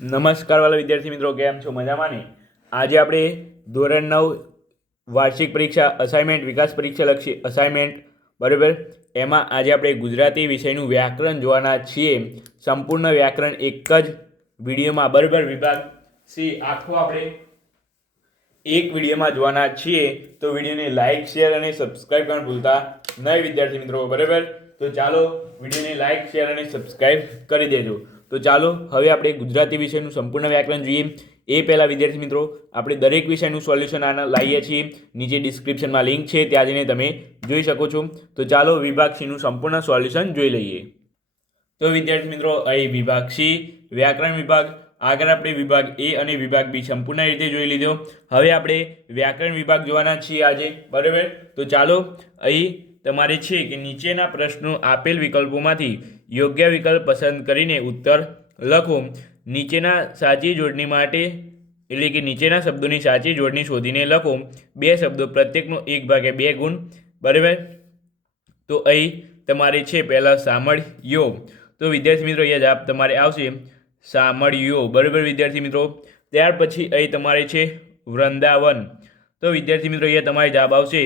નમસ્કાર વાલા વિદ્યાર્થી મિત્રો, કેમ છો? મજામાં ને? આજે આપણે ધોરણ 9 વાર્ષિક પરીક્ષા અસાઇનમેન્ટ વિકાસ પરીક્ષા લક્ષી અસાઇનમેન્ટ બરાબર, એમાં આજે આપણે ગુજરાતી વિષયનું વ્યાકરણ જોવાના છીએ. સંપૂર્ણ વ્યાકરણ એક જ વિડીયોમાં બરાબર, વિભાગ સી આખો આપણે એક વિડીયોમાં જોવાના છીએ. તો વિડીયોને લાઇક, શેર અને સબસ્ક્રાઇબ કરવાનું ભૂલતા નહીં વિદ્યાર્થી મિત્રો બરાબર. તો ચાલો વિડીયોને લાઇક, શેર અને સબસ્ક્રાઇબ કરી દેજો. તો ચાલો હવે આપણે ગુજરાતી વિષયનું સંપૂર્ણ વ્યાકરણ જોઈએ. એ પહેલાં વિદ્યાર્થી મિત્રો, આપણે દરેક વિષયનું સોલ્યુશન આના લાવીએ છીએ. નીચે ડિસ્ક્રિપ્શનમાં લિંક છે, ત્યાં જઈને તમે જોઈ શકો છો. તો ચાલો વિભાગ સીનું સંપૂર્ણ સોલ્યુશન જોઈ લઈએ. તો વિદ્યાર્થી મિત્રો, અહીં વિભાગ સી વ્યાકરણ વિભાગ. આગળ આપણે વિભાગ એ અને વિભાગ બી સંપૂર્ણ રીતે જોઈ લીધો. હવે આપણે વ્યાકરણ વિભાગ જોવાના છીએ આજે બરાબર. તો ચાલો અહીં તમારે છે કે નીચેના પ્રશ્નો આપેલ વિકલ્પોમાંથી યોગ્ય વિકલ્પ પસંદ કરીને ઉત્તર લખો. નીચેના સાચી જોડણી માટે એટલે કે નીચેના શબ્દોની સાચી જોડણી શોધીને લખો. બે શબ્દો, પ્રત્યેકનો 1/2 ગુણ બરાબર. તો અહીં તમારે છે પહેલાં સામળ્યો. તો વિદ્યાર્થી મિત્રો, અહીંયા જવાબ તમારે આવશે સામળ્યો બરાબર વિદ્યાર્થી મિત્રો. ત્યાર પછી અહીં તમારે છે વૃંદાવન. તો વિદ્યાર્થી મિત્રો, અહીંયા તમારે જવાબ આવશે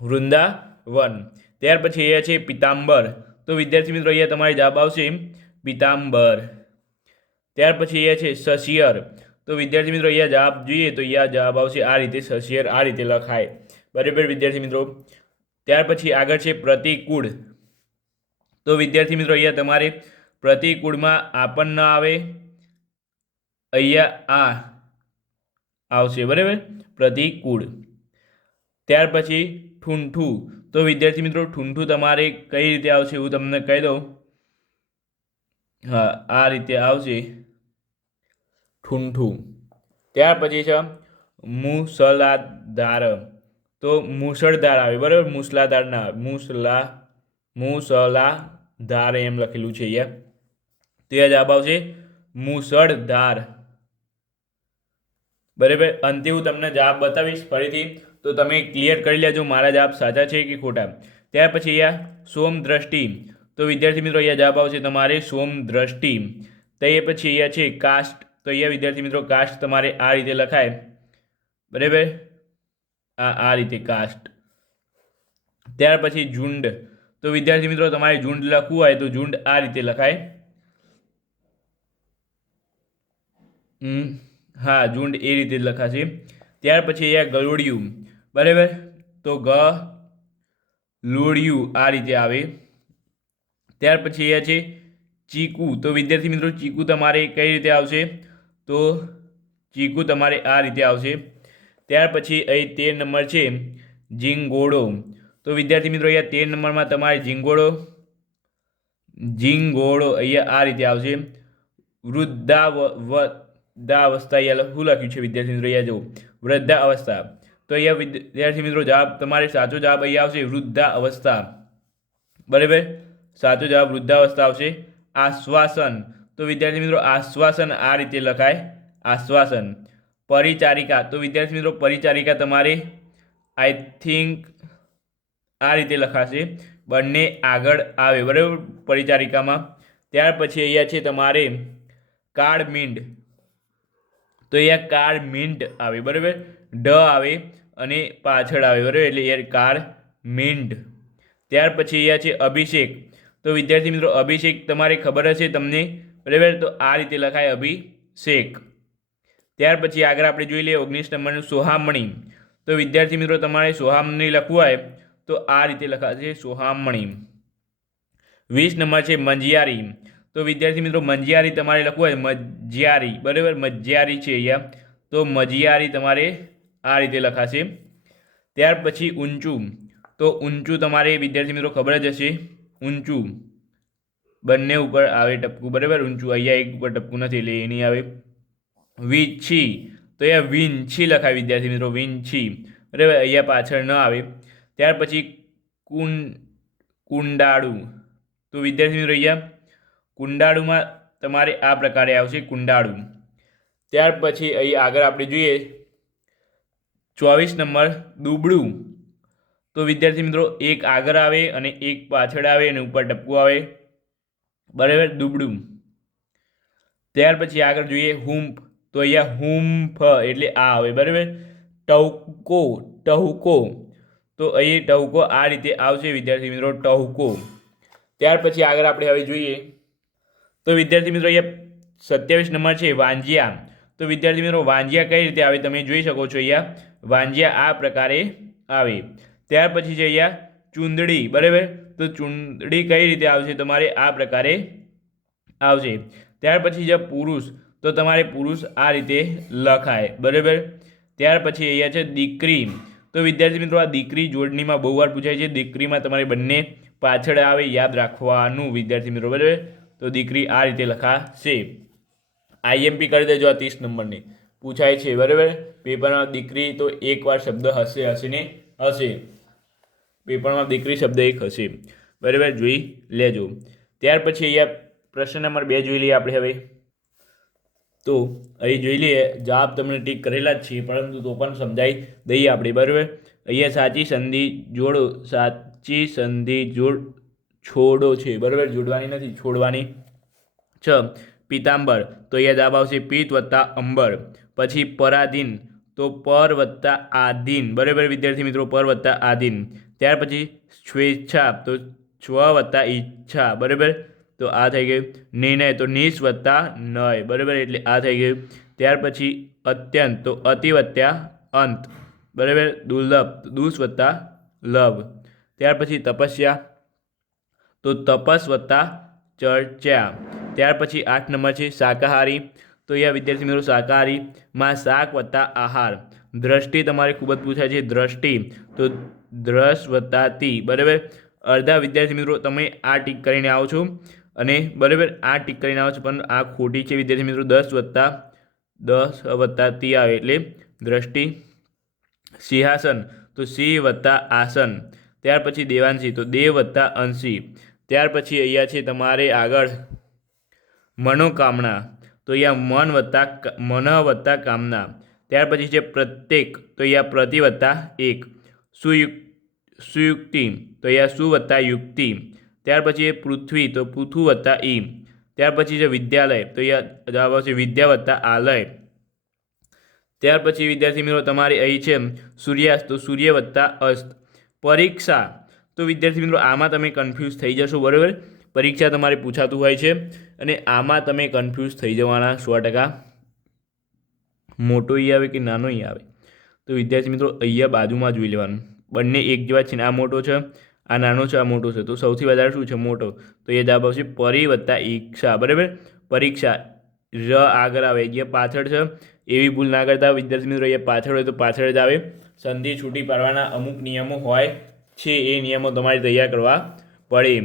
વૃંદાવન. ત્યાર પછી અહીંયા છે પિતાંબર. તો વિદ્યાર્થી મિત્રો, અહીંયા તમારે જવાબ આવશે પિતાંબર. ત્યાર પછી અહીંયા છે સશિયર. તો વિદ્યાર્થી મિત્રો, અહીંયા જવાબ જોઈએ તો અહીંયા જવાબ આવશે આ રીતે, સશિયર આ રીતે લખાય બરાબર વિદ્યાર્થી મિત્રો. ત્યાર પછી આગળ છે પ્રતિકૂળ. તો વિદ્યાર્થી મિત્રો, અહીંયા તમારે પ્રતિકૂળમાં આ પણ ન આવે, અહીંયા આ આવશે બરાબર, પ્રતિકૂળ. ત્યાર પછી ઠૂંઠું. તો વિદ્યાર્થી મિત્રો, ઠૂંઠું તમારે કઈ રીતે આવશે હું તમને કહી દઉં. હા, આ રીતે આવશે ઠૂંઠું. ત્યાર પછી છે મૂસલાધાર. તો મૂસળધાર આવે બરાબર, મૂસલાધાર ના આવે, મૂસલાધાર એમ લખેલું છે અહીંયા. તો એ જવાબ આવશે મૂસળધાર બરાબર. અંતે હું તમને જવાબ બતાવીશ ફરીથી, તો તમે ક્લિયર કરી લેજો મારા જવાબ સાચા છે કે ખોટા. ત્યાર પછી અહીંયા સોમદ્રષ્ટિ. તો વિદ્યાર્થી મિત્રો, અહીંયા જવાબ આવશે તમારે સોમદ્રષ્ટિ. તો એ પછી અહીંયા છે કાષ્ટ. તો અહીંયા વિદ્યાર્થી મિત્રો, કાષ્ટ તમારે આ રીતે લખાય બરાબર, આ રીતે કાષ્ટ. ત્યાર પછી ઝુંડ. તો વિદ્યાર્થી મિત્રો, તમારે ઝુંડ લખવું હોય તો ઝુંડ આ રીતે લખાય. હા, ઝુંડ એ રીતે લખાશે. ત્યાર પછી અહીંયા ગલુડિયું બરાબર. તો ગલુડિયું આ રીતે આવે. ત્યાર પછી અહીંયા છે ચીકુ. તો વિદ્યાર્થી મિત્રો, ચીકુ તમારે કઈ રીતે આવશે? તો ચીકુ તમારે આ રીતે આવશે. ત્યાર પછી અહીં 13 નંબર છે ઝીંગોળો. તો વિદ્યાર્થી મિત્રો, અહીંયા 13 નંબરમાં તમારે ઝીંગોળો અહીંયા આ રીતે આવશે. વૃદ્ધાવસ્થા અહીંયા શું લખ્યું છે વિદ્યાર્થી મિત્રો? અહીંયા જુઓ, વૃદ્ધાવસ્થા. તો અહીંયા વિદ્યાર્થી મિત્રો, જવાબ તમારે સાચો જવાબ અહીંયા આવશે વૃદ્ધાવસ્થા બરાબર. સાચો જવાબ વૃદ્ધાવસ્થા આવશે. આશ્વાસન. તો વિદ્યાર્થી મિત્રો, આશ્વાસન આ રીતે લખાય, આશ્વાસન. પરિચારિકા. તો વિદ્યાર્થી મિત્રો, પરિચારિકા તમારે આઈ થિંક આ રીતે લખાશે, બંને આગળ આવે બરાબર પરિચારિકામાં. ત્યાર પછી અહીંયા છે તમારે કાળમીંડ. તો અહીંયા કાળમીંડ આવે બરાબર, ઢ આવે અને પાછળ આવે બરાબર, એટલે યાર કાળમીંડ. ત્યાર પછી અહીંયા છે અભિષેક. તો વિદ્યાર્થી મિત્રો, અભિષેક તમારે ખબર હશે તમને બરાબર, તો આ રીતે લખાય અભિષેક. ત્યાર પછી આગળ આપણે જોઈ લઈએ 19 નંબરનું સોહામણી. તો વિદ્યાર્થી મિત્રો, તમારે સોહામણી લખવું હોય તો આ રીતે લખાશે સોહામણી. 20 નંબર છે મંજિયારી. તો વિદ્યાર્થી મિત્રો, મંજિયારી તમારે લખવું હોય મજિયારી બરાબર, મજિયારી છે અહીંયા, તો મજિયારી તમારે આ રીતે લખાશે. ત્યાર પછી ઊંચું. તો ઊંચું તમારે વિદ્યાર્થી મિત્રો ખબર જ હશે, ઊંચું બંને ઉપર આવે ટપકું બરાબર, ઊંચું. અહીંયા એક ઉપર ટપકું નથી એટલે એ નહીં આવે. વીછી. તો અહીંયા વીંછી લખાય વિદ્યાર્થી મિત્રો, વીંછી બરાબર, અહીંયા પાછળ ન આવે. ત્યાર પછી કુંડાળું. તો વિદ્યાર્થી મિત્રો, અહીંયા કુંડાળુમાં તમારે આ પ્રકારે આવશે કુંડાળું. ત્યાર પછી અહીં આગળ આપણે જોઈએ 24 નંબર દુબળું. તો વિદ્યાર્થી મિત્રો, એક આગળ આવે અને એક પાછળ આવે અને ઉપર ટપકું આવે બરાબર, દુબળું. ત્યાર પછી આગળ જોઈએ હુંફ, તો અહીંયા હુંફ એટલે આ આવે, બરાબર. ટહુકો, ટહુકો, તો અહીં ટહુકો આ રીતે આવશે વિદ્યાર્થી મિત્રો, ટહુકો. ત્યાર પછી આગળ આપણે હવે જોઈએ તો વિદ્યાર્થી મિત્રો અહીંયા 27 નંબર છે વાંજિયા. તો વિદ્યાર્થી મિત્રો વાંજિયા કઈ રીતે આવે તમે જોઈ શકો છો. અહીંયા વાંજિયા આ પ્રકારે આવે. ત્યાર પછી છે અહીંયા ચૂંદડી, બરાબર. તો ચૂંદડી કઈ રીતે આવશે તમારે આ પ્રકારે આવશે. ત્યાર પછી છે પુરુષ, તો તમારે પુરુષ આ રીતે લખાય, બરાબર. ત્યાર પછી અહીંયા છે દીકરી. તો વિદ્યાર્થી મિત્રો આ દીકરી જોડણીમાં બહુ વાર પૂછાય છે. દીકરીમાં તમારે બંને પાછળ આવે, યાદ રાખવાનું વિદ્યાર્થી મિત્રો, બરાબર. તો દીકરી આ રીતે લખાશે. આઈએમપી કરી દેજો, આ 30 નંબરની પૂછાય છે, બરાબર. પેપરમાં દીકરી તો એકવાર શબ્દ હશે, હશે ને હશે. પેપરમાં દીકરી શબ્દ એક હશે, બરાબર, જોઈ લેજો. ત્યાર પછી અહીંયા પ્રશ્ન નંબર 2 જોઈ લઈએ આપણે હવે. તો અહીં જોઈ લઈએ, જવાબ તમને ટીક કરેલા જ છે, પરંતુ તો પણ સમજાઈ દઈએ આપણે, બરાબર. અહીંયા સાચી સંધિ જોડો, સાચી સંધિ જોડ છોડો છે, બરાબર. જોડવાની નથી, છોડવાની છે. પીતાંબર, તો અહીંયા જવાબ આવશે પિત્ત વત્તા અંબર. પછી પરાધીન, તો પર વત્તા આધીન, બરાબર વિદ્યાર્થી મિત્રો, પર વત્તા આધીન. ત્યાર પછી સ્વેચ્છા, તો સ્વ વત્તા ઈચ્છા, બરાબર. તો આ થઈ ગયું. નિર્ણય, તો નિશ વત્તા નય, બરાબર, એટલે આ થઈ ગયું. ત્યાર પછી અત્યંત, તો અતિ વત્તા અંત, બરાબર. દુર્લભ, દુષ વત્તા લભ. ત્યાર પછી તપસ્યા, તો તપસ વત્તા ચર્ચા. ત્યાર પછી 8 નંબર છે શાકાહારી. તો અહીંયા વિદ્યાર્થી મિત્રો શાકાહારીમાં શાક વત્તા આહાર. દ્રષ્ટિ તમારે ખૂબ જ પૂછાય છે, દ્રષ્ટિ, તો દ્રશ વત્તા તી, બરાબર. અડધા વિદ્યાર્થી મિત્રો તમે આ ટીક કરીને આવો છો, અને બરાબર આ ટીક કરીને આવો છો, પણ આ ખોટી છે વિદ્યાર્થી મિત્રો. 10 વત્તા તી આવે એટલે દ્રષ્ટિ. સિંહાસન, તો સિંહ વત્તા આસન. ત્યાર પછી દેવાંશી, તો દેવ વત્તા અંશી. ત્યાર પછી અહીંયા છે તમારે આગળ મનોકામના, તો અહીંયા મન વત્તા કામના. ત્યાર પછી છે પ્રત્યેક, તો અહીંયા પ્રતિ વત્તા એક. સુયુક્તિ, તો અહીંયા સુ વત્તા યુક્તિ. ત્યાર પછી પૃથ્વી, તો પૃથુ વત્તા ઈ. ત્યાર પછી છે વિદ્યાલય, તો અહીંયા જવાબ આવશે વિદ્યા વત્તા આલય. ત્યાર પછી વિદ્યાર્થી મિત્રો તમારે અહીં છે સૂર્યાસ્ત, તો સૂર્ય વત્તા અસ્ત. પરીક્ષા, તો વિદ્યાર્થી મિત્રો આમાં તમે કન્ફ્યુઝ થઈ જશો, બરાબર. પરીક્ષા તમારે પૂછાતું હોય છે, અને આમાં તમે કન્ફ્યુઝ થઈ જવાના 100%. મોટો ઈ આવે કે નાનો ઈ આવે, તો વિદ્યાર્થી મિત્રો અહીંયા બાજુમાં જોઈ લેવાનું. બંને એક જેવા છે ને, આ મોટો છે, આ નાનો છે, આ મોટો છે, તો સૌથી વધારે શું છે મોટો. તો એ જવાબ આવશે પરી વત્તા ઈક્ષા, બરાબર. પરીક્ષા ર આગળ આવે, જે પાછળ છે એવી ભૂલ ના કરતા વિદ્યાર્થી મિત્રો. અહીંયા પાછળ હોય તો પાછળ જ આવે. સંધિ છૂટી પાડવાના અમુક નિયમો હોય છે, એ નિયમો તમારે તૈયાર કરવા પડે.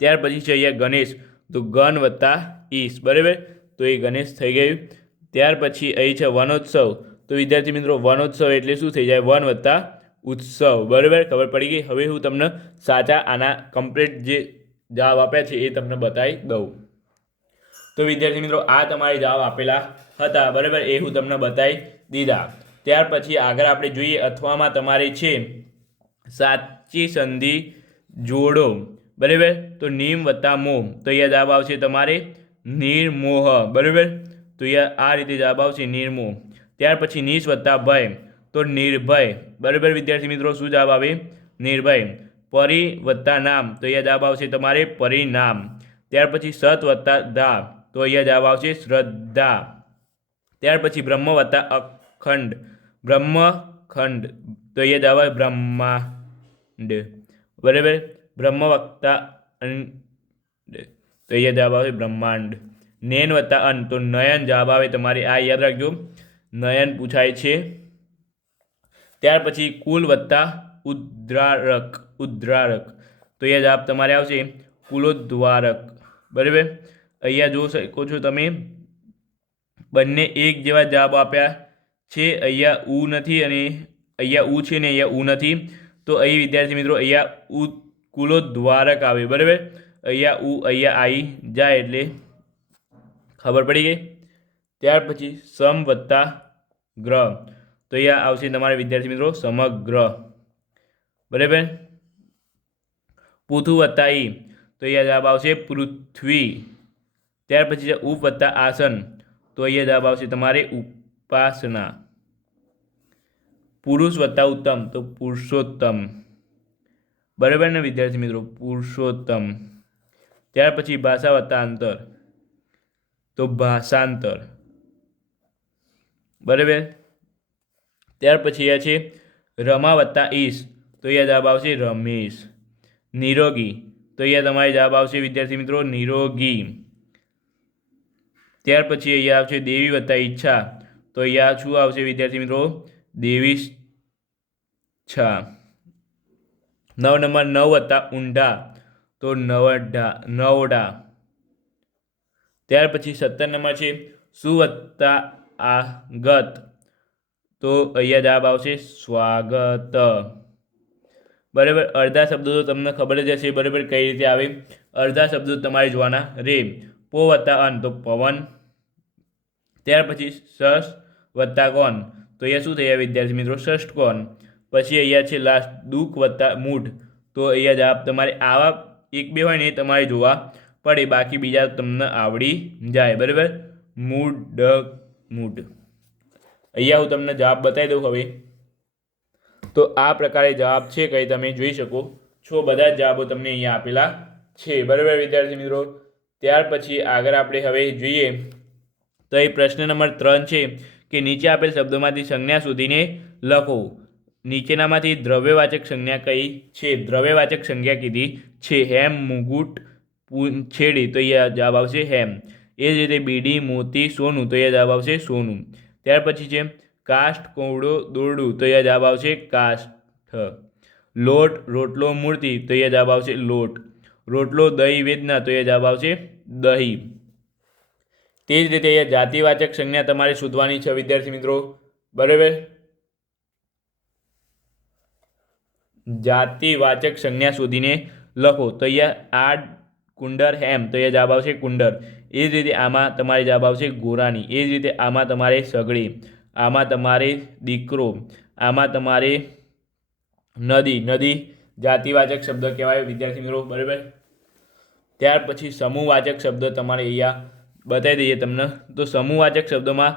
ત્યાર પછી છે અહીંયા ગણેશ, તો ગણ વત્તા ઈશ, બરાબર. તો એ ગણેશ થઈ ગયું. ત્યાર પછી અહીં છે વનોત્સવ, તો વિદ્યાર્થી મિત્રો વનોત્સવ એટલે શું થઈ જાય, વન વત્તા ઉત્સવ, બરાબર. ખબર પડી ગઈ. હવે હું તમને સાચા આના કમ્પ્લીટ જે જવાબ આપ્યા છે એ તમને બતાવી દઉં. તો વિદ્યાર્થી મિત્રો આ તમારે જવાબ આપેલા હતા, બરાબર, એ હું તમને બતાવી દીધા. ત્યાર પછી આગળ આપણે જોઈએ અથવામાં તમારે છે સાચી સંધિ જોડો, બરાબર. તો નિમ વત્તા મોહ, તો અહીંયા જવાબ આવશે તમારે નિર્મોહ, બરાબર. તો અહીંયા આ રીતે જવાબ આવશે નિર્મોહ. ત્યાર પછી નિશ વત્તા ભય, તો નિર્ભય, બરાબર વિદ્યાર્થી મિત્રો. શું જવાબ આવે, નિર્ભય. પરી વત્તા નામ, તો અહીંયા જવાબ આવશે તમારે પરિણામ. ત્યાર પછી સત વત્તા ધા, તો અહીંયા જવાબ આવશે શ્રદ્ધા. ત્યાર પછી બ્રહ્મ વત્તા અખંડ, બ્રહ્મખંડ, તો અહીંયા જવાબ આવે બ્રહ્માંડ, બરાબર. બ્રહ્મ વત્તા અંડ, તો અહીંયા જવાબ આવે બ્રહ્માંડ. નયન વત્તા અન, તો નયન જવાબ આવે તમારે. આ યાદ રાખજો, નયન પૂછાય છે. ત્યાર પછી કુલ વત્તા ઉદ્રારક, ઉદ્રારક, તો અહીંયા જવાબ તમારે આવશે કુલોદ્વારક, બરાબર. અહીંયા જોઈ શકો છો તમે બંને એક જેવા જવાબ આપ્યા છે. અહીંયા ઉ નથી અને અહીંયા ઉ છે ને અહીંયા ઉ નથી, તો અહીં વિદ્યાર્થી મિત્રો અહીંયા ઉ કુલોદ્વારક આવે, બરાબર. અહીંયા ઉ અહીંયા આવી જાય એટલે ખબર પડી ગઈ. ત્યાર પછી સમ વત્તા ગ્રહ, તો અહીંયા આવશે તમારે વિદ્યાર્થી મિત્રો સમગ્ર, બરાબર. પૃથુ વત્તા ઈ, તો અહીંયા જવાબ આવશે પૃથ્વી, ત્યાર પછી છે ઉપ વત્તા આસન, તો અહીંયા જવાબ આવશે તમારે ઉપાસના. પુરુષ વત્તા ઉત્તમ, તો પુરુષોત્તમ. બરાબર ને વિદ્યાર્થી મિત્રો, પુરુષોત્તમ. ત્યાર પછી ભાષા વત્તા અંતર, તો ભાષાંતર. બરાબર. ત્યાર પછી આ છે રમા વત્તા ઈશ, તો અહીંયા જવાબ આવશે રમેશ. નિરોગી, તો અહીંયા તમારે જવાબ આવશે વિદ્યાર્થી મિત્રો નિરોગી. ત્યાર પછી અહીંયા આવશે દેવી વત્તા ઈચ્છા, તો અહીંયા શું આવશે વિદ્યાર્થી મિત્રો દેવીચ્છા. 9 નંબર નવ વત્તા ઊંડા, તો નવડા. ત્યાર પછી 17 નંબર છે સુ વત્તા આગત, તો અહીંયા જવાબ આવશે સ્વાગત. બરાબર. અડધા શબ્દો તો તમને ખબર જ હશે બરાબર કઈ રીતે આવે. અડધા શબ્દો તમારે જોવાના રે. પો વત્તા અન, તો પવન. ત્યાર પછી સસ વત્તા કોણ, તો અહીંયા શું થયા વિદ્યાર્થી મિત્રો ષષ્ઠકોણ. પછી અહીંયા છે લાસ્ટ દુઃખ વત્તા મૂઢ, તો અહીંયા જવાબ તમારે આવા એક બે હોય ને એ તમારે જોવા પડે, બાકી બીજા તમને આવડી જાય. બરાબર. મૂઢ મૂઢ. અહીંયા હું તમને જવાબ બતાવી દઉં હવે. તો આ પ્રકારે જવાબ છે કંઈ તમે જોઈ શકો છો. બધા જ જવાબો તમને અહીંયા આપેલા છે. બરાબર વિદ્યાર્થી મિત્રો. ત્યાર પછી આગળ આપણે હવે જોઈએ તો એ પ્રશ્ન નંબર 3 છે કે નીચે આપેલ શબ્દોમાંથી સંજ્ઞા શોધીને લખો. નીચેનામાંથી દ્રવ્યવાચક સંજ્ઞા કઈ છે? દ્રવ્યવાચક સંજ્ઞા કીધી છે હેમ, મુગુટ, પૂંછેડી, તો અહીંયા જવાબ આવશે હેમ. એ જ રીતે બીડી, મોતી, સોનું, તો અહીંયા જવાબ આવશે સોનું. ત્યાર પછી છે કાષ્ઠ, કોવડો, દોરડું, તો અહીંયા જવાબ આવશે કાષ્ઠ. લોટ, રોટલો, મૂર્તિ, તો અહીંયા જવાબ આવશે લોટ. રોટલો, દહીં, વેદના, તો અહીંયા જવાબ આવશે દહીં. તે જ રીતે અહીંયા જાતિવાચક સંજ્ઞા તમારે શોધવાની છે વિદ્યાર્થી મિત્રો. બરાબર. જાતિવાચક સંજ્ઞા શોધીને લખો. તો અહીંયા આ કુંડર હેમ, તો અહીંયા જવાબ આવશે કુંડર. એ જ રીતે આમાં તમારે જવાબ આવશે ગોરાની. એ જ રીતે આમાં તમારે સગડી, આમાં તમારે દીકરો, આમાં તમારે નદી. નદી જાતિવાચક શબ્દ કહેવાય વિદ્યાર્થી મિત્રો. બરાબર. ત્યાર પછી સમૂહવાચક શબ્દ તમારે અહીંયા બતાવી દઈએ તમને. તો સમૂહવાચક શબ્દોમાં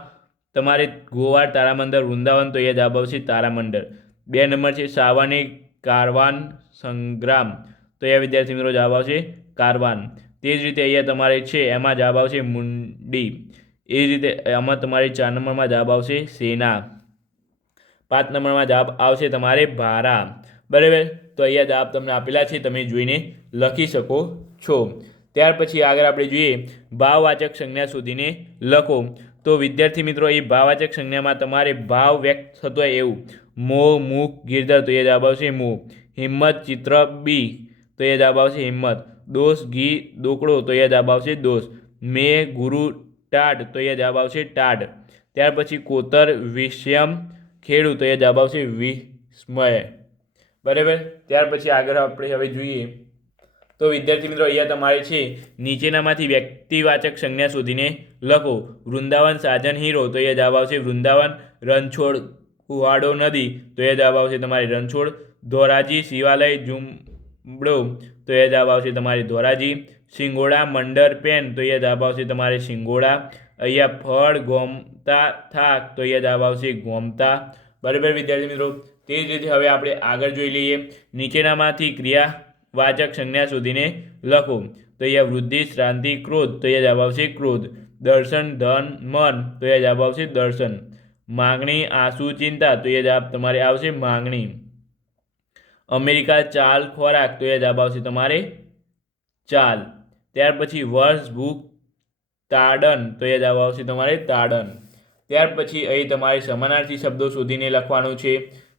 તમારે ગોવાળ, તારામંડળ, વૃંદાવન, તો અહીંયા જવાબ આવશે તારામંડળ. 2 નંબર છે સાવની, કારવાન, સંગ્રામ, તો અહીંયા વિદ્યાર્થી મિત્રો જવાબ આવશે કારવાન. તે જ રીતે અહીંયા તમારે છે એમાં જવાબ આવશે મુંડી. એ જ રીતે આમાં તમારે 4 નંબરમાં જવાબ આવશે સેના. 5 નંબરમાં જવાબ આવશે તમારે ભારા. બરાબર. તો અહીંયા જવાબ તમને આપેલા છે, તમે જોઈને લખી શકો છો. ત્યાર પછી આગળ આપણે જોઈએ ભાવવાચક સંજ્ઞા શોધીને લખો. તો વિદ્યાર્થી મિત્રો એ ભાવવાચક સંજ્ઞામાં તમારે ભાવ વ્યક્ત થતો હોય એવું મોહ, મુખ, ગિરધર, તો એ જવાબ આવશે મોહ. હિંમત, ચિત્ર, બી, તો એ જવાબ આવશે હિંમત. દોષ, ઘી, દોકડો, તો એ જવાબ આવશે દોષ. મેં, ગુરુ, ટાઢ, તો એ જવાબ આવશે ટાઢ. ત્યાર પછી કોતર, વિષયમ, ખેડૂ, તો એ જવાબ આવશે વિસ્મય. બરાબર. ત્યાર પછી આગળ આપણે હવે જોઈએ તો વિદ્યાર્થી મિત્રો અહીંયા તમારે છે નીચેનામાંથી વ્યક્તિવાચક સંજ્ઞા શોધીને લખો. વૃંદાવન, સાજન, હીરો, તો એ જવાબ આવશે વૃંદાવન. રણછોડ, કુવાડો, નદી, તો એ જવાબ આવશે તમારે રણછોડ. ધોરાજી, શિવાલય, ઝુંબડો, તો એ જવાબ આવશે તમારે ધોરાજી. સિંગોડા, મંડર, પેન, તો એ જવાબ આવશે તમારે સિંગોડા. અહીંયા ફળ, ગોમતા, થાક, તો એ જવાબ આવશે ગોમતા. બરાબર વિદ્યાર્થી મિત્રો. તે જ રીતે હવે આપણે આગળ જોઈ લઈએ નીચેનામાંથી ક્રિયાવાચક સંજ્ઞા શોધીને લખો. તો અહીંયા વૃદ્ધિ, શ્રાંતિ, ક્રોધ, તો એ જવાબ આવશે ક્રોધ. દર્શન, ધન, મન, તો એ જવાબ આવશે દર્શન. માંગણી, આંસુ, ચિંતા, તો એ જવાબ તમારે આવશે માંગણી. અમેરિકા, ચાલ, ખોરાક, તો એ જવાબ આવશે તમારે ચાલ. ત્યાર પછી વર્ષ, ભૂખ, તાડન, તો એ જવાબ આવશે તમારે તાડન. ત્યાર પછી અહીં તમારે સમાનાર્થી શબ્દો શોધીને લખવાનું છે.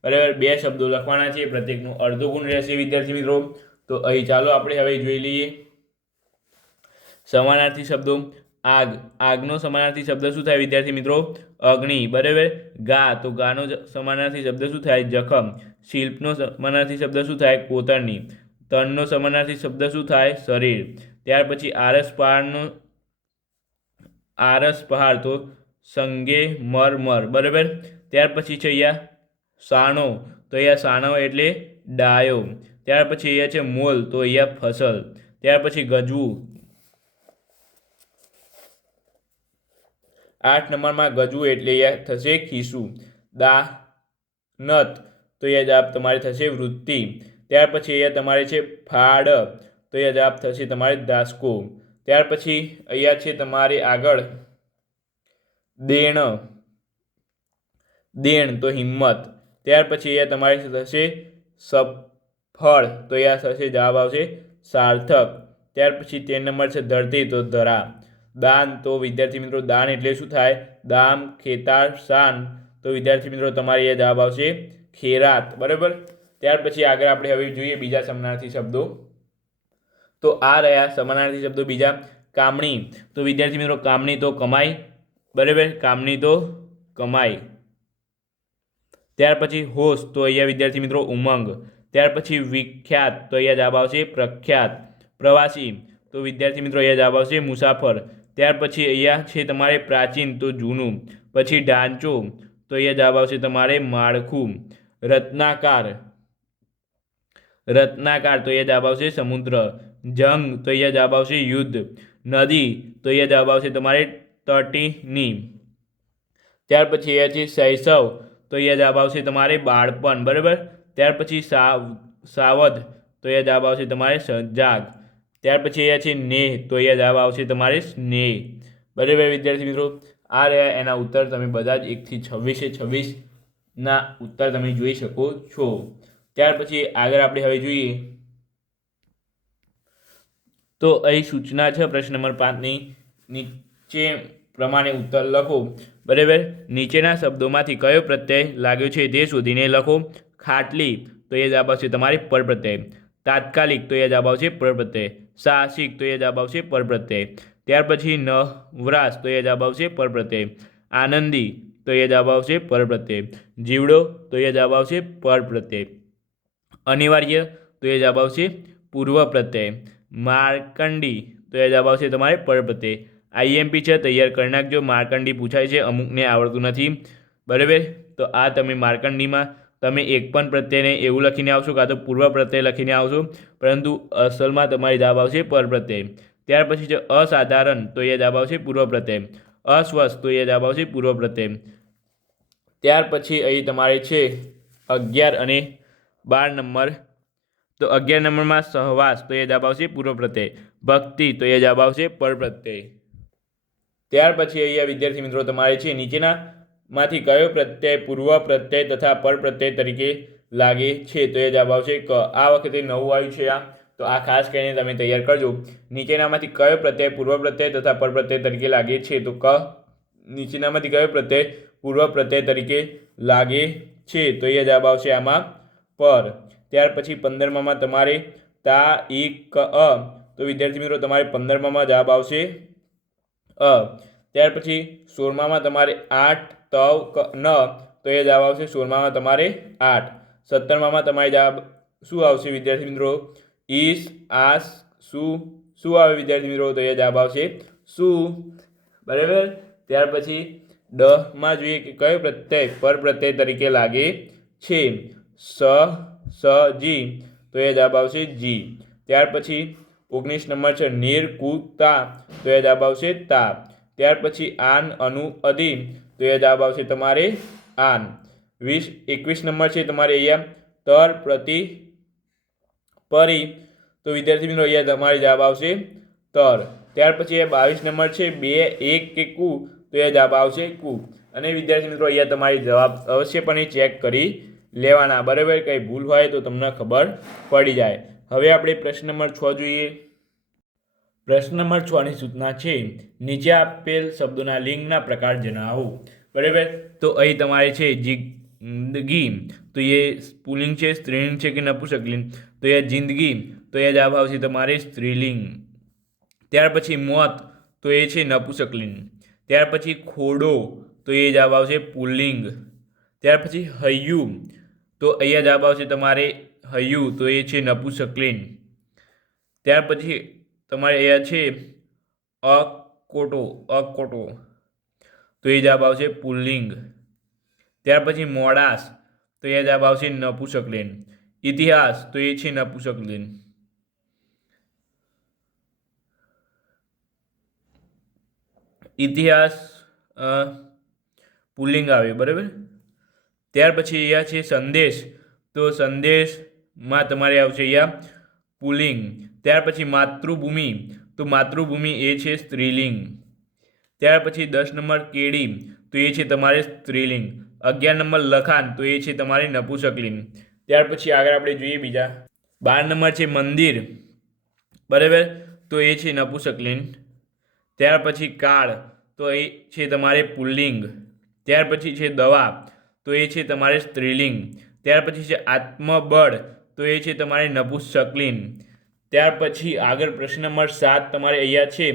બરાબર. 2 શબ્દો લખવાના છે, પ્રત્યેકનું અડધો ગુણ રહેશે વિદ્યાર્થી મિત્રો. તો અહીં ચાલો આપણે હવે જોઈ લઈએ સમાનાર્થી શબ્દો. આગ, આગનો સમાનાર્થી શબ્દ શું થાય વિદ્યાર્થી મિત્રો? અગ્નિ. બરાબર. ગા, તો ગાનો સમાનાર્થી શબ્દ શું થાય? જખમ. શિલ્પનો સમાનાર્થી શબ્દ શું થાય? કોતરણી. તણનો સમાનાર્થી શબ્દ શું થાય? શરીર. ત્યાર પછી આરસ પહાડ, તો સંગે મરમર. બરાબર. ત્યાર પછી છે અહીંયા સાણો, તો અહીંયા સાણો એટલે ડાયો. ત્યાર પછી અહીંયા છે મોલ, તો અહીંયા ફસલ. ત્યાર પછી ગજવું, 8 નંબરમાં ગજવું એટલે એ થશે ખીસું. દાનત તો એ જવાબ તમારે થશે વૃત્તિ. ત્યાર પછી અહીંયા તમારે છે ફાડ તો એ જવાબ થશે તમારે દાસકો. ત્યાર પછી અહીંયા છે તમારે આગળ દેણ તો હિંમત. ત્યાર પછી અહીંયા તમારે થશે સફળ તો અહીંયા થશે જવાબ આવશે સાર્થક. ત્યાર પછી 13 નંબર છે ધરતી તો ધરા. દાન તો વિદ્યાર્થી મિત્રો દાન એટલે શું થાય? દામ ખેતાર શાન તો વિદ્યાર્થી મિત્રો તમારે એ જવાબ આવશે ખેરાત. બરાબર. ત્યાર પછી આગળ આપણે હવે જોઈએ બીજા સમાનાર્થી શબ્દો. તો આ રહ્યા સમાનાર્થી શબ્દો બીજા. કામણી તો વિદ્યાર્થી મિત્રો કામણી તો કમાઈ. બરાબર, કામણી તો કમાઈ. ત્યાર પછી હોશ તો અહીંયા વિદ્યાર્થી મિત્રો ઉમંગ. ત્યાર પછી વિખ્યાત તો અહીંયા જવાબ આવશે પ્રખ્યાત. પ્રવાસી તો વિદ્યાર્થી મિત્રો અહીંયા જવાબ આવશે મુસાફર. ત્યાર પછી અહીંયા છે તમારે પ્રાચીન તો જૂનું. પછી ઢાંચો તો અહીંયા જવાબ આવશે તમારે માળખું. રત્નાકાર તો અહીંયા જવાબ આવશે સમુદ્ર. જંગ તો અહીંયા જવાબ આવશે યુદ્ધ. નદી તો અહીંયા જવાબ આવશે તમારે તટીની. ત્યાર પછી અહીંયા છે શૈશવ તો અહીંયા જવાબ આવશે તમારે બાળપણ. બરાબર. ત્યાર પછી સાવધ તો અહીંયા જવાબ આવશે તમારે સજાગ. ત્યાર પછી અહીંયા છે નેહ તો અહીંયા જવાબ આવશે તમારે સ્નેહ. બરાબર વિદ્યાર્થી મિત્રો, આ રહ્યા એના ઉત્તર. તમે બધા જ 1 થી 26 ઉત્તર તમે જોઈ શકો છો. ત્યાર પછી આગળ આપણે હવે જોઈએ તો અહીં સૂચના છે પ્રશ્ન નંબર 5ની. નીચે પ્રમાણે ઉત્તર લખો. બરાબર. નીચેના શબ્દોમાંથી કયો પ્રત્યય લાગ્યો છે તે શોધીને લખો. ખાટલી તો એ જવાબ આવશે તમારે પરપ્રત્યય. તાત્કાલિક તો એ જવાબ આવશે પરપ્રત્યય. સાહસિક તો એ જવાબ આવશે પરપ્રત્યય. ત્યાર પછી નવરાશ તો એ જવાબ આવશે પરપ્રત્યય. આનંદી તો એ જવાબ આવશે પરપ્રત્યય. જીવડો તો એ જવાબ આવશે પરપ્રત્યય. અનિવાર્ય તો એ જવાબ આવશે પૂર્વ પ્રત્યય. માર્કંડી તો એ જવાબ આવશે તમારે પરપ્રત્યય. આઈએમપી છે તૈયાર કરી નાખજો. માર્કંડી પૂછાય છે, અમુકને આવડતું નથી. બરાબર. તો આ તમે માર્કંડીમાં તમે એક પણ પ્રત્યયને એવું લખીને આવશો કાં તો પૂર્વ પ્રત્યય લખીને આવશો, પરંતુ અસલમાં તમારી જવાબ આવશે પરપ્રત્યય. ત્યાર પછી છે અસાધારણ તો એ જવાબ આવશે પૂર્વ પ્રત્યય. અસ્વસ્થ તો એ જવાબ આવશે પૂર્વ પ્રત્યય. ત્યાર પછી અહીં તમારે છે 11 અને 12 નંબર. તો 11 નંબરમાં સહવાસ તો એ જવાબ આવશે પૂર્વ પ્રત્યય. ભક્તિ તો એ જવાબ આવશે પરપ્રત્યય. ત્યાર પછી અહીંયા વિદ્યાર્થી મિત્રો તમારે છે નીચેનામાંથી કયો પ્રત્યય પૂર્વ પ્રત્યય તથા પરપ્રત્યય તરીકે લાગે છે તો એ જવાબ આવશે ક. આ વખતે નવું આવ્યું છે આ, તો આ ખાસ કરીને તમે તૈયાર કરજો. નીચેનામાંથી કયો પ્રત્યય પૂર્વ પ્રત્યય તથા પરપ્રત્યય તરીકે લાગે છે તો ક. નીચેનામાંથી કયો પ્રત્યય પૂર્વ પ્રત્યય તરીકે લાગે છે તો એ જવાબ આવશે આમાં પર. ત્યાર પછી 15માં તમારે તા ઈ ક અ તો વિદ્યાર્થી મિત્રો તમારે 15માં જવાબ આવશે અ. ત્યાર પછી 16માં તમારે 8 તવ ક ન તો એ જવાબ આવશે 16માં તમારે 8. 17માં તમારે જવાબ શું આવશે વિદ્યાર્થી મિત્રો? ઈસ આસ શું આવે વિદ્યાર્થી મિત્રો? તો એ જવાબ આવશે શું. બરાબર. ત્યાર પછી 10માં જોઈએ કે કયો પ્રત્યય પરપ્રત્યય તરીકે લાગે છે. જી તો એ જવાબ આવશે જી. ત્યાર પછી 19 નંબર છે નિર્કુતા તો એ જવાબ આવશે તા. ત્યાર પછી આન અનુ અધિ તો એ જવાબ આવશે તમારે આન. 21 નંબર છે તમારે અહીંયા તર પ્રતિ પરી તો વિદ્યાર્થી મિત્રો અહીંયા તમારે જવાબ આવશે તર. ત્યાર પછી 22 નંબર છે 2 1 કે કુ તો એ જવાબ આવશે કુ. અને વિદ્યાર્થી મિત્રો અહીંયા તમારી જવાબ અવશ્યપણે ચેક કરી લેવાના. બરાબર. કંઈ ભૂલ હોય તો તમને ખબર પડી જાય. હવે આપણે પ્રશ્ન નંબર 6 જોઈએ. પ્રશ્ન નંબર 6ની સૂચના છે નીચે આપેલ શબ્દોના લિંગના પ્રકાર જણાવો. બરાબર. તો અહીં તમારે છે જિંદગી તો એ પુલ્લિંગ છે, સ્ત્રીલિંગ છે કે નપુંસકલિંગ? તો એ જિંદગી તો એ જવાબ આવશે તમારે સ્ત્રીલિંગ. ત્યાર પછી મોત તો એ છે નપુંસકલિંગ. ત્યાર પછી ખોડો તો એ જવાબ આવશે પુલ્લિંગ. ત્યાર પછી હૈયું તો અહીંયા જવાબ આવશે તમારે હૈયું તો એ છે નપુંસકલિંગ. ત્યાર પછી તમારે અહીંયા છે અકોટો તો એ જવાબ આવશે પુલ્લિંગ. ત્યાર પછી મોડાસ તો એ જવાબ આવશે નપુંસકલિંગ. ઇતિહાસ તો એ છે નપુંસકલિંગ. ઇતિહાસ પુલ્લિંગ આવે, બરાબર. ત્યાર પછી અહીંયા છે સંદેશ, તો સંદેશમાં તમારે આવશે અહીંયા પુલ્લિંગ. ત્યાર પછી માતૃભૂમિ, તો માતૃભૂમિ એ છે સ્ત્રીલિંગ. ત્યાર પછી 10 નંબર કેડી, તો એ છે તમારે સ્ત્રીલિંગ. 11 નંબર લખાણ, તો એ છે તમારે નપુંસકલિંગ. ત્યાર પછી આગળ આપણે જોઈએ બીજા. 12 નંબર છે મંદિર, બરાબર, તો એ છે નપુંસકલિંગ. ત્યાર પછી કાળ, તો એ છે તમારે પુલ્લિંગ. ત્યાર પછી છે દવા, તો એ છે તમારે સ્ત્રીલિંગ. ત્યાર પછી છે આત્મબળ, તો એ છે તમારે નપુંસકલિંગ. ત્યાર પછી આગળ પ્રશ્ન નંબર 7 તમારે અહીંયા છે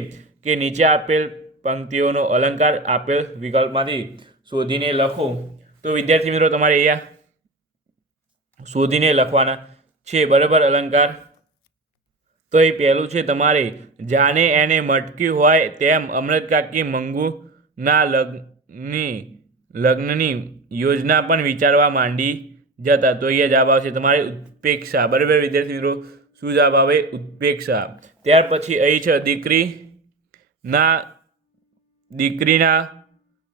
કે નીચે આપેલ પંક્તિઓનો અલંકાર આપેલ વિકલ્પમાંથી શોધીને લખો. તો વિદ્યાર્થી મિત્રો તમારે અહીંયા શોધીને લખવાના છે, બરાબર, અલંકાર. તો એ પહેલું છે તમારે જાણે એને મટકી હોય તેમ અમૃતકાકી મંગુના લગ્નની યોજના પણ વિચારવા માંડી જતા. તો અહીંયા જવાબ આવશે તમારે ઉત્પેક્ષા, બરાબર વિદ્યાર્થી મિત્રો. શું જવાબ આવે? ઉત્પેક્ષા. ત્યાર પછી અહીં છે દીકરીના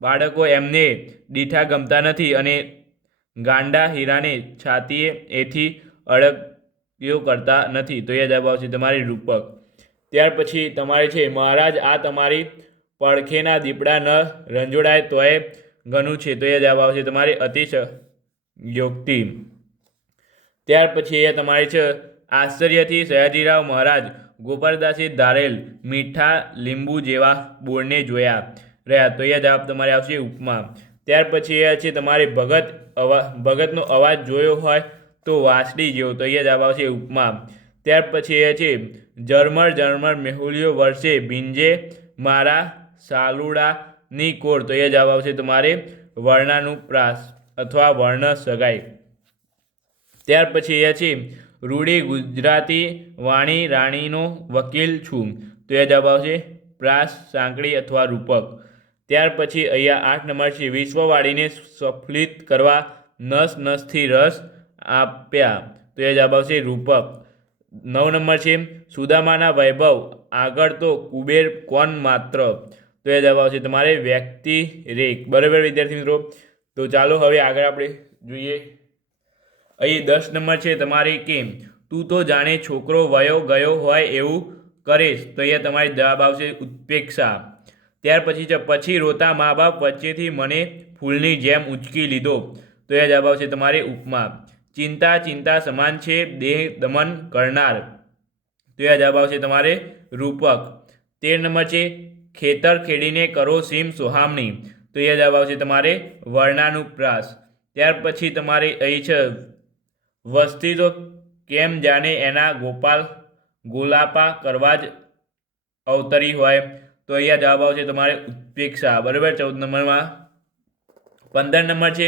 બાળકો એમને દીઠા ગમતા નથી અને ગાંડા હીરાને છાતીએ એથી અડકીઓ કરતા નથી. તો એ જવાબ આવશે તમારી રૂપક. ત્યાર પછી તમારે છે મહારાજ આ તમારી પડખેના દીપડા ન રંજોડાય તોય ઘણું છે. તો એ જવાબ આવશે તમારી અતિશયોક્તિ. ત્યાર પછી અહીંયા તમારે છે આશ્ચર્યથી સયાજીરાવ મહારાજ ગોપાલદાસે ધારેલ મીઠા લીંબુ જેવા બોરને જોયા રહ્યા. તો એ જવાબ તમારે આવશે ઉપમા. ત્યાર પછી એ છે તમારે ભગતનો અવાજ જોયો હોય તો વાંસળી જેવો. તો એ જવાબ આવશે ઉપમા. ત્યાર પછી એ છે ઝરમર મેહુલિયો વર્ષે ભીંજે મારા સાલુડાની કોર. તો એ જવાબ આવશે તમારે વર્ણાનુપ્રાસ અથવા વર્ણ સગાઈ. ત્યાર પછી એ છે રૂડી ગુજરાતી વાણી રાણીનો વકીલ છું. તો એ જવાબ આવશે પ્રાસ, સાંકળી અથવા રૂપક. ત્યાર પછી અહીંયા 8 નંબર છે વિશ્વવાળીને સફલિત કરવા નસથી રસ આપ્યા. તો એ જવાબ આવશે રૂપક. 9 નંબર છે સુદામાના વૈભવ આગળ તો કુબેર કોણ માત્ર. તો એ જવાબ આવશે તમારે વ્યક્તિરેખ, બરાબર વિદ્યાર્થી મિત્રો. તો ચાલો હવે આગળ આપણે જોઈએ. અહીં 10 નંબર છે તમારે કે તું તો જાણે છોકરો વયો ગયો હોય એવું કરેશ. તો અહીંયા તમારે જવાબ આવશે ઉત્પેક્ષા. ત્યાર પછી છે પછી રોતા મા બાપ વચ્ચેથી મને ફૂલની જેમ ઉંચકી લીધો. તો એ જવાબ આવશે તમારે ઉપમા. ચિંતા સમાન છે દેહ દમન કરનાર. તો એ જવાબ આવશે તમારે રૂપક. 13 નંબર છે ખેતર ખેડીને કરો સીમ સોહામણી. તો એ જવાબ આવશે તમારે વર્ણાનુપ્રાસ. ત્યાર પછી તમારે અહીં છે વસ્તી તો કેમ જાણે એના ગોલાપા કરવા જ અવતરી હોય. તો અહીંયા જવાબ આવશે તમારે ઉત્પેક્ષા, બરાબર 14 નંબરમાં. 15 નંબર છે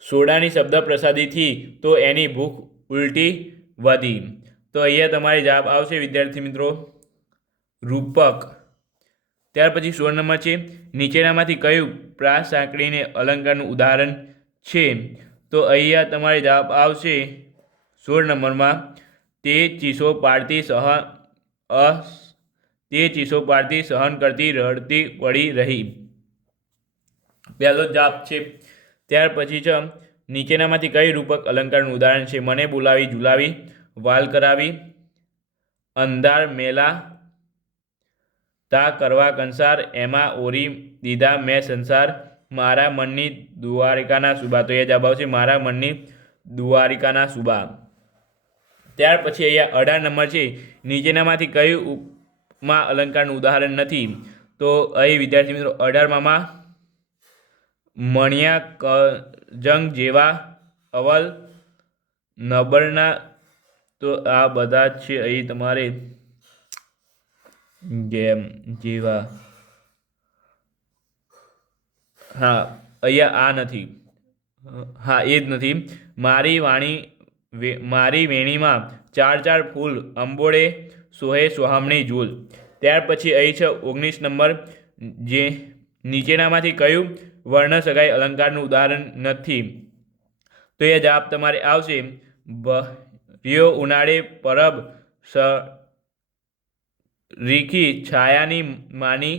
સોડાની શબ્દ પ્રસાદીથી તો એની ભૂખ ઉલટી વધી. તો અહીંયા તમારે જવાબ આવશે વિદ્યાર્થી મિત્રો રૂપક. ત્યાર પછી 16 નંબર છે નીચેનામાંથી કયું પ્રાસ સાંકળીને અલંકારનું ઉદાહરણ છે. તો અહીંયા તમારે જવાબ આવશે 16 નંબરમાં તે ચીસો પાડતી સહન કરતી રડતી પડી રહી. પહેલો જવાબ છે. ત્યાર પછી છે નીચેનામાંથી કઈ રૂપક અલંકારનું ઉદાહરણ છે. મને બોલાવી ઝુલાવી, વાલ કરાવી, અંધાર મેલા તા કરવા કંસાર, એમાં ઓરી દીધા મેં સંસાર, મારા મનની દ્વારિકાના સુબા. તો એ જવાબ આવશે મારા મનની દ્વારિકાના સુબા. ત્યાર પછી અહીંયા 18 નંબર છે નીચેનામાંથી કયું ઉપમા અલંકારનું ઉદાહરણ નથી. તો અહીં વિદ્યાર્થી મિત્રો 18માં મણિયા જંગ જેવા અવલ નબળના. તો આ બધા જ છે અહીં તમારે જેવા. હા અહીંયા આ નથી, હા એ જ નથી. મારી વેણીમાં 4 ફૂલ અંબોળે સોહે સોહામણી ઝૂલ. ત્યાર પછી અહીં છે 19 નંબર જે નીચેનામાંથી કયું વર્ણ સગાઈ અલંકારનું ઉદાહરણ નથી. તો એ જવાબ તમારે આવશે ભર્યો ઉનાળે પરબ રીખી છાયાની માની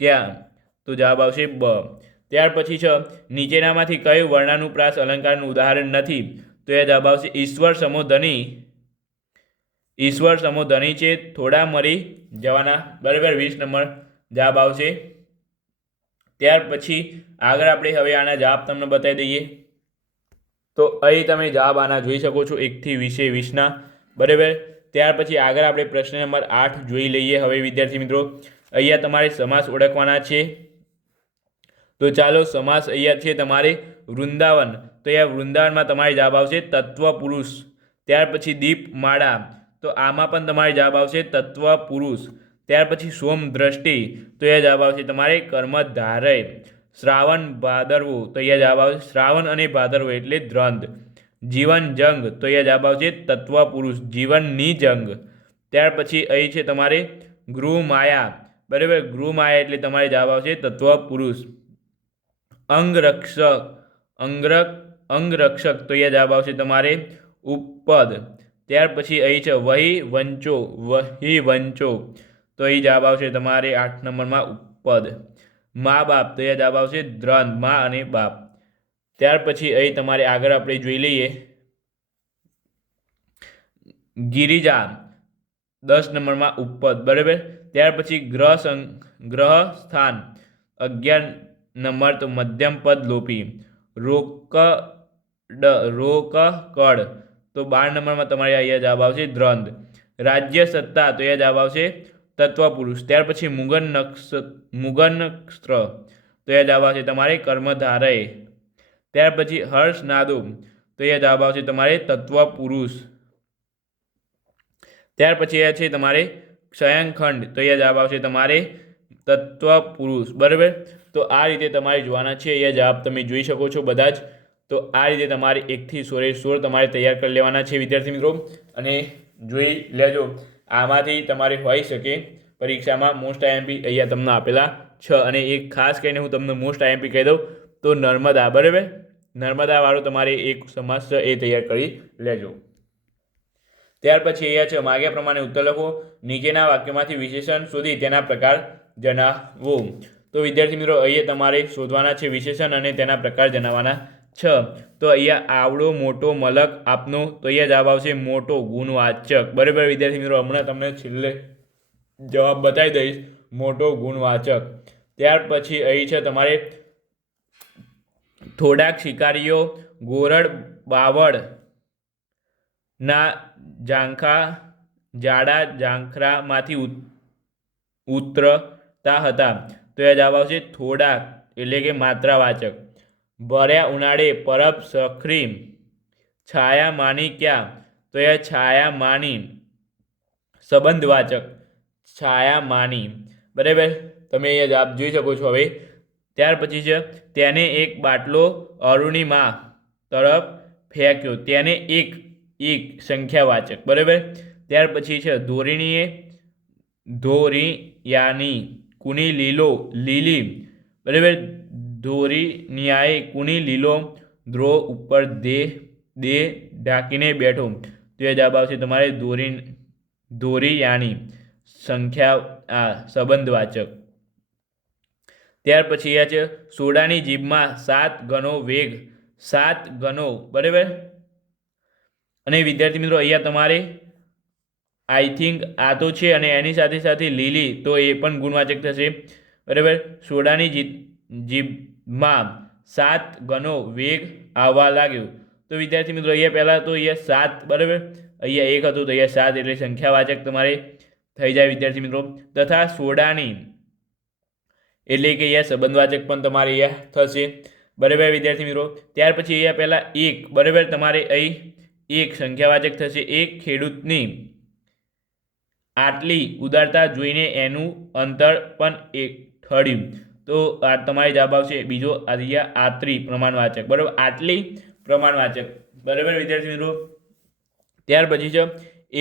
ક્યાં? તો જવાબ આવશે બ. ત્યાર પછી છે નીચેનામાંથી કયું વર્ણાનુપ્રાસ અલંકારનું ઉદાહરણ નથી? તો એ જવાબ આવશે ઈશ્વર સમો ધની. ઈશ્વર સમો ધની છે થોડા મરી જવાના. બરાબર, 20 નંબર જવાબ આવશે. ત્યાર પછી આગળ આપણે હવે આના જવાબ તમને બતાવી દઈએ. તો અહીં તમે જવાબ આના જોઈ શકો છો 1 થી 20 બરાબર. ત્યાર પછી આગળ આપણે પ્રશ્ન નંબર 8 જોઈ લઈએ. હવે વિદ્યાર્થી મિત્રો અહીંયા તમારે સમાસ ઓળખવાના છે. તો ચાલો, સમાસ અહીંયા છે તમારે વૃંદાવન. તો અહીંયા વૃંદાવનમાં તમારે જવાબ આવશે તત્વ પુરુષ. ત્યાર પછી દીપ માળા, તો આમાં પણ તમારે જવાબ આવશે તત્વ પુરુષ. ત્યાર પછી સોમ દ્રષ્ટિ, તો એ જવાબ આવશે તમારે કર્મધારય. શ્રાવણ ભાદરવો, તો અહીંયા જવાબ આવશે શ્રાવણ અને ભાદરવો એટલે દ્વંદ. જીવન જંગ, તો અહીંયા જવાબ આવશે તત્વ પુરુષ જીવનની જંગ. ત્યાર પછી અહીં છે તમારે ગૃહ માયા. બરાબર, ગૃહ માયા એટલે તમારે જવાબ આવશે તત્વ પુરુષ. અંગરક્ષક, તો અહીંયા જવાબ આવશે તમારે ઉપપદ. ત્યાર પછી અહીં છે વહી વંચો, તો અહીં જવાબ આવશે તમારે 8 નંબરમાં ઉપપદ. મા બાપ, તો અહીંયા જવાબ આવશે દ્વંદ મા અને બાપ. ત્યાર પછી અહીં તમારે આગળ આપણે જોઈ લઈએ ગિરિજા, 10 નંબરમાં ઉપપદ. બરાબર. ત્યાર પછી ગ્રહ સ્થાન 11 નંબર, તો મધ્યમ પદ લોપી. રોકકડ, તો 12 નંબરમાં તમારે અહીંયા જવાબ આવશે દ્વંદ. રાજ્ય સત્તા, તો અહીંયા જવાબ આવશે તત્વપુરુષ. ત્યાર પછી મુગનસ્ત્ર, તો અહીંયા જવાબ આવશે તમારે કર્મધારય. ત્યાર પછી હર્ષનાદો, તો અહીંયા જવાબ આવશે તમારે તત્વપુરુષ. ત્યાર પછી એ છે તમારે શયનખંડ, તો અહીંયા જવાબ આવશે તમારે તત્વપુરુષ. બરાબર. તો આ રીતે તમારે જોવાના છે. અહીંયા જવાબ તમે જોઈ શકો છો બધા જ. તો આ રીતે તમારે 1 થી 16 તમારે તૈયાર કરી લેવાના છે વિદ્યાર્થી મિત્રો. અને જોઈ લેજો, આમાંથી તમારે હોઈ શકે પરીક્ષામાં મોસ્ટ આઈએમપી અહીંયા તમને આપેલા છે. અને એક ખાસ કરીને હું તમને મોસ્ટ આઈએમપી કહી દઉં તો નર્મદા. બરાબર, નર્મદાવાળો તમારે એક સમાસ છે એ તૈયાર કરી લેજો. ત્યાર પછી અહીંયા છે માગ્યા પ્રમાણે ઉત્તર લખો. નીચેના વાક્યમાંથી વિશેષણ શોધી તેના પ્રકાર જણાવો. તો વિદ્યાર્થી મિત્રો અહીંયા તમારે શોધવાના છે વિશેષણ અને તેના પ્રકાર જણાવવાના છે. તો અહીંયા આવડો મોટો મલક આપનો, તો અહીંયા જવાબ આવશે મોટો ગુણવાચક. બરાબર વિદ્યાર્થી મિત્રો, હમણાં તમને છેલ્લે જવાબ બતાવી દઈશ મોટો ગુણવાચક. ત્યાર પછી અહીં છે તમારે થોડાક શિકારીઓ ગોરડ બાવળ ના જાડા ઝાંખરામાંથી ઉતરતા હતા, તો એ જવાબ આવશે થોડાક એટલે કે માત્રાવાચક. ભર્યા ઉનાળે પરબ સખરી છાયા માની ક્યાં, તો એ છાયા માની સંબંધવાચક છાયા માની. બરાબર, તમે અહીંયા જવાબ જોઈ શકો છો. હવે ત્યાર પછી છે તેને એક બાટલો અરુણિમા તરફ ફેંક્યો, તેને એક સંખ્યાવાચક. બરાબર. ત્યાર પછી છે ધોરિયાની કુની લીલી. બરાબર, ધોરિયાએ કુની લીલો દ્રો ઉપર દે ઢાંકીને બેઠો, તો એ જવાબ આવશે તમારે ધોરિયાની સંખ્યા સંબંધવાચક. ત્યાર પછી આ છે સોડાની જીભમાં 7 ગણો વેગ. 7 ગણો. બરાબર. અને વિદ્યાર્થી મિત્રો અહીંયા તમારે આઈ થિંક આ તો છે અને એની સાથે સાથે લીલી, તો એ પણ ગુણવાચક થશે. બરાબર. સોડાની જીભમાં 7 ગણો વેગ આવવા લાગ્યો. તો વિદ્યાર્થી મિત્રો અહીંયા પહેલાં તો અહીંયા 7, બરાબર, અહીંયા 1 હતું તો અહીંયા 7 એટલે સંખ્યાવાચક તમારે થઈ જાય વિદ્યાર્થી મિત્રો. તથા સોડાની એટલે કે અહીંયા સંબંધવાચક પણ તમારે અહીંયા થશે. બરાબર વિદ્યાર્થી મિત્રો. ત્યાર પછી અહીંયા પહેલાં 1, બરાબર, તમારે અહીં 1 સંખ્યાવાચક થશે. એક ખેડૂતની આટલી ઉદારતા જોઈને એનું અંતર પણ એક ઠળ્યું, તો આ તમારે જવાબ આવશે બીજો અહીંયા આત્રી પ્રમાણવાચક. બરાબર, આટલી પ્રમાણવાચક. બરાબર વિદ્યાર્થી મિત્રો. ત્યાર પછી છે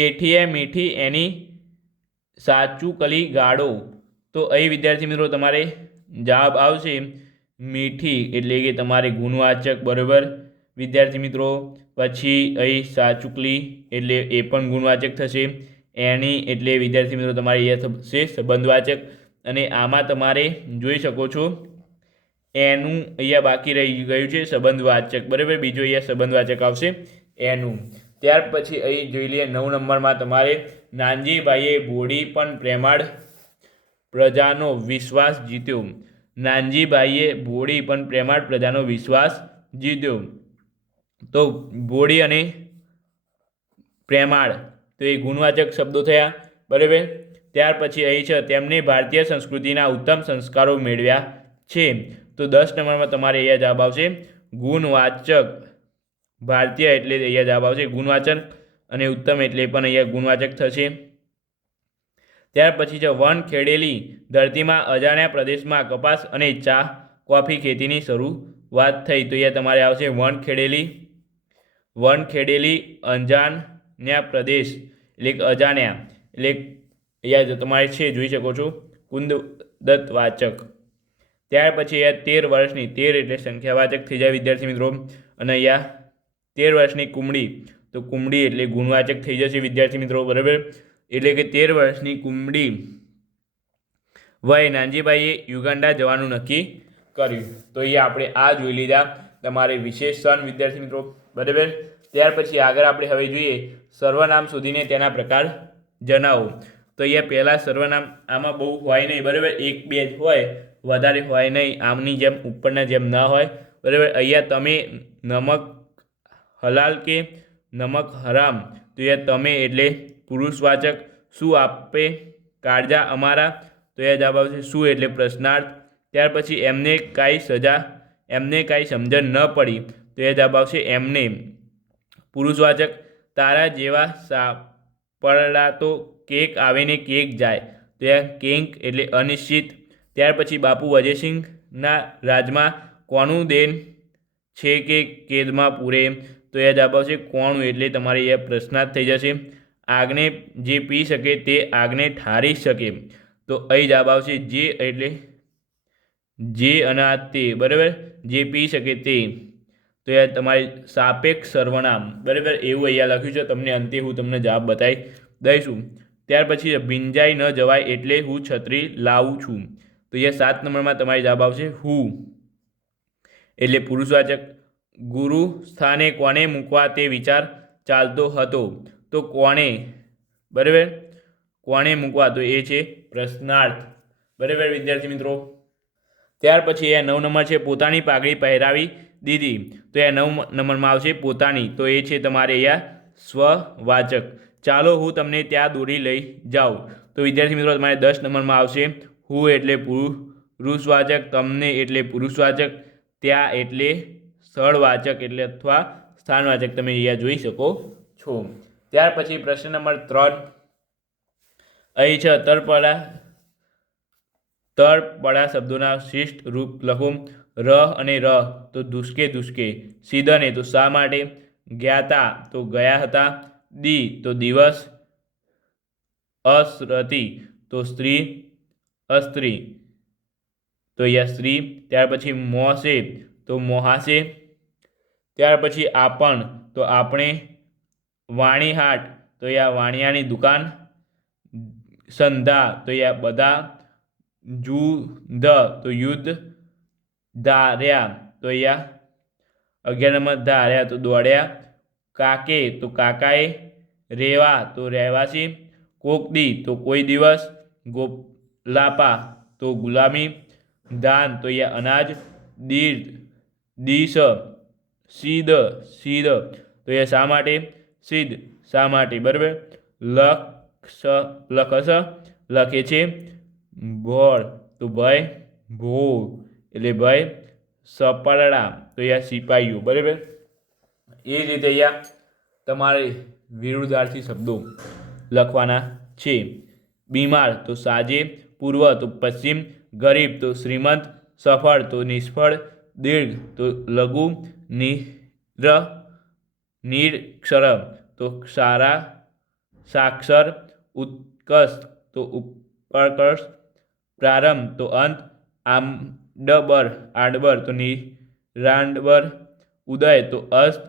એઠીએ મીઠી એની સાચું કલી ગાળો, તો અહીં વિદ્યાર્થી મિત્રો તમારે જવાબ આવશે મીઠી એટલે કે તમારે ગુણવાચક. બરાબર વિદ્યાર્થી મિત્રો. પછી અહીં સાચુકલી એટલે એ પણ ગુણવાચક થશે. એની એટલે વિદ્યાર્થી મિત્રો તમારે અહીંયા થશે સંબંધવાચક, અને આમાં તમારે જોઈ શકો છો એનું અહીંયા બાકી રહી ગયું છે સંબંધવાચક, બરાબર. બીજો અહીંયા સંબંધવાચક આવશે એનું. ત્યાર પછી અહીં જોઈ લઈએ 9 નંબરમાં તમારે નાનજીભાઈએ ભોળી પણ પ્રેમાળ પ્રજાનો વિશ્વાસ જીત્યો. નાનજીભાઈએ ભોળી પણ પ્રેમાળ પ્રજાનો વિશ્વાસ જીત્યો. તો ભોળી અને પ્રેમાળ તો એ ગુણવાચક શબ્દો થયા, બરાબર. ત્યાર પછી અહીં છે તેમને ભારતીય સંસ્કૃતિના ઉત્તમ સંસ્કારો મેળવ્યા છે. તો 10 નંબરમાં તમારે અહીંયા જવાબ આવશે ગુણવાચક. ભારતીય એટલે અહીંયા જવાબ આવશે ગુણવાચક, અને ઉત્તમ એટલે પણ અહીંયા ગુણવાચક થશે. ત્યાર પછી છે વન ખેડેલી ધરતીમાં અજાણ્યા પ્રદેશમાં કપાસ અને ચા કોફી ખેતીની શરૂઆત થઈ. તો અહીંયા તમારે આવશે વન ખેડેલી અજાણ્યા પ્રદેશ એટલે અજાણ્યા, એટલે અહીંયા તમારે છે જોઈ શકો છો કુંદદત્તવાચક. ત્યાર પછી અહીંયા 13 વર્ષની, 13 એટલે સંખ્યાવાચક થઈ જાય વિદ્યાર્થી મિત્રો. અને અહીંયા 13 વર્ષની કુમળી, તો કુમળી એટલે ગુણવાચક થઈ જશે વિદ્યાર્થી મિત્રો, બરાબર. એટલે કે 13 વર્ષની કુમળી વય નાનજીભાઈએ યુગાન્ડા જવાનું નક્કી કર્યું. તો અહીંયા આપણે આ જોઈ લીધા તમારે વિશેષણ વિદ્યાર્થી મિત્રો, બરાબર. ત્યાર પછી આગળ આપણે હવે જોઈએ સર્વનામ શોધીને તેના પ્રકાર જણાવો. તો અહીંયા પહેલાં સર્વનામ આમાં બહુ હોય નહીં, બરાબર. 1-2 જ હોય, વધારે હોય નહીં, આમની જેમ ઉપરના જેમ ના હોય, બરાબર. અહીંયા તમે નમક હલાલ કે નમક હરામ, તો અહીંયા તમે એટલે પુરુષવાચક. શું આપે કાળજા અમારા, તો એ જવાબ આવશે શું એટલે પ્રશ્નાર્થ. ત્યાર પછી એમને કાંઈ સમજણ ન પડી, તો એ જવાબ આવશે એમને, પુરુષવાચક. તારા જેવા સાપરડા તો કેક આવે ને કેક જાય, તો એ કેંક એટલે અનિશ્ચિત. ત્યાર પછી બાપુ અજયસિંહના રાજમાં કોનું દેન છે કે કેદમાં પૂરે, તો એ જવાબ આવશે કોણું એટલે તમારે એ પ્રશ્નાર્થ થઈ જશે. આગને જે પી શકે તે આગને ઠારી શકે, તો અહીં જવાબ આવશે જે એટલે જે અને આ તે, બરાબર. જે પી શકે તે, તો એ તમારી સાપેક્ષ સર્વનામ, બરાબર. એવું અહીંયા લખ્યું છે, તમને અંતે હું તમને જવાબ બતાવી દઈશું. ત્યાર પછી ભીંજાઈ ન જવાય એટલે હું છત્રી લાવું છું, તો એ 7 નંબરમાં તમારી જવાબ આવશે હું એટલે પુરુષવાચક. ગુરુ સ્થાને કોને મૂકવા તે વિચાર ચાલતો હતો, તો કોણે, બરાબર. કોણે મૂકવા, તો એ છે પ્રશ્નાર્થ, બરાબર વિદ્યાર્થી મિત્રો. ત્યાર પછી એ 9 નંબર છે પોતાની પાઘડી પહેરાવી દીધી, તો એ 9 નંબરમાં આવશે પોતાની, તો એ છે તમારે અહીંયા સ્વવાચક. ચાલો હું તમને ત્યાં દોરી લઈ જાઉં, તો વિદ્યાર્થી મિત્રો તમારે 10 નંબરમાં આવશે હું એટલે પુરુષવાચક, તમને એટલે પુરુષવાચક, ત્યાં એટલે સ્થળવાચક એટલે અથવા સ્થાનવાચક, તમે અહીંયા જોઈ શકો છો. ત્યાર પછી પ્રશ્ન નંબર 3 અહીં છે તળપડા શબ્દોના શિષ્ટ રૂપ લખો. રહ અને રહ તો દુષ્કે, સીધને તો શા માટે, જ્ઞાતા તો ગયા હતા, દી તો દિવસ, અસરતી તો સ્ત્રી, અસ્ત્રી તો અહીંયા સ્ત્રી. ત્યાર પછી મોસે તો મોહાશે. ત્યાર પછી આપણ તો આપણે, વાણીહાટ તો અહીંયા વાણિયાની દુકાન, સંધા તો અહીંયા બધા, જુધ તો યુદ્ધ, ધાર્યા તો અહીંયા 11 નંબર ધાર્યા તો દોડ્યા, કાકે તો કાકાએ, રેવા તો રહેવાસી, કોકદી તો કોઈ દિવસ, ગોલાપા તો ગુલામી, ધાન તો અહીંયા અનાજ, દીશ સીધ તો અહીંયા શા માટે, સિદ્ધ શા માટે, બરાબર. લખસ લખે છે, ભોળ તો ભય, ભો એટલે ભય, સપરડા તો અહીંયા સિપાહીઓ, બરાબર. એ રીતે અહીંયા તમારે વિરુદ્ધાર્થી શબ્દો લખવાના છે. બીમાર તો સાજે, પૂર્વ તો પશ્ચિમ, ગરીબ તો શ્રીમંત, સફળ તો નિષ્ફળ, દીર્ઘ તો લઘુ, નિરક્ષર તો સારા સાક્ષર, ઉત્કર્ષ તો ઉપકર્ષ, પ્રારંભ તો અંત, આડબર તો નિરાડબર, ઉદય તો અસ્ત,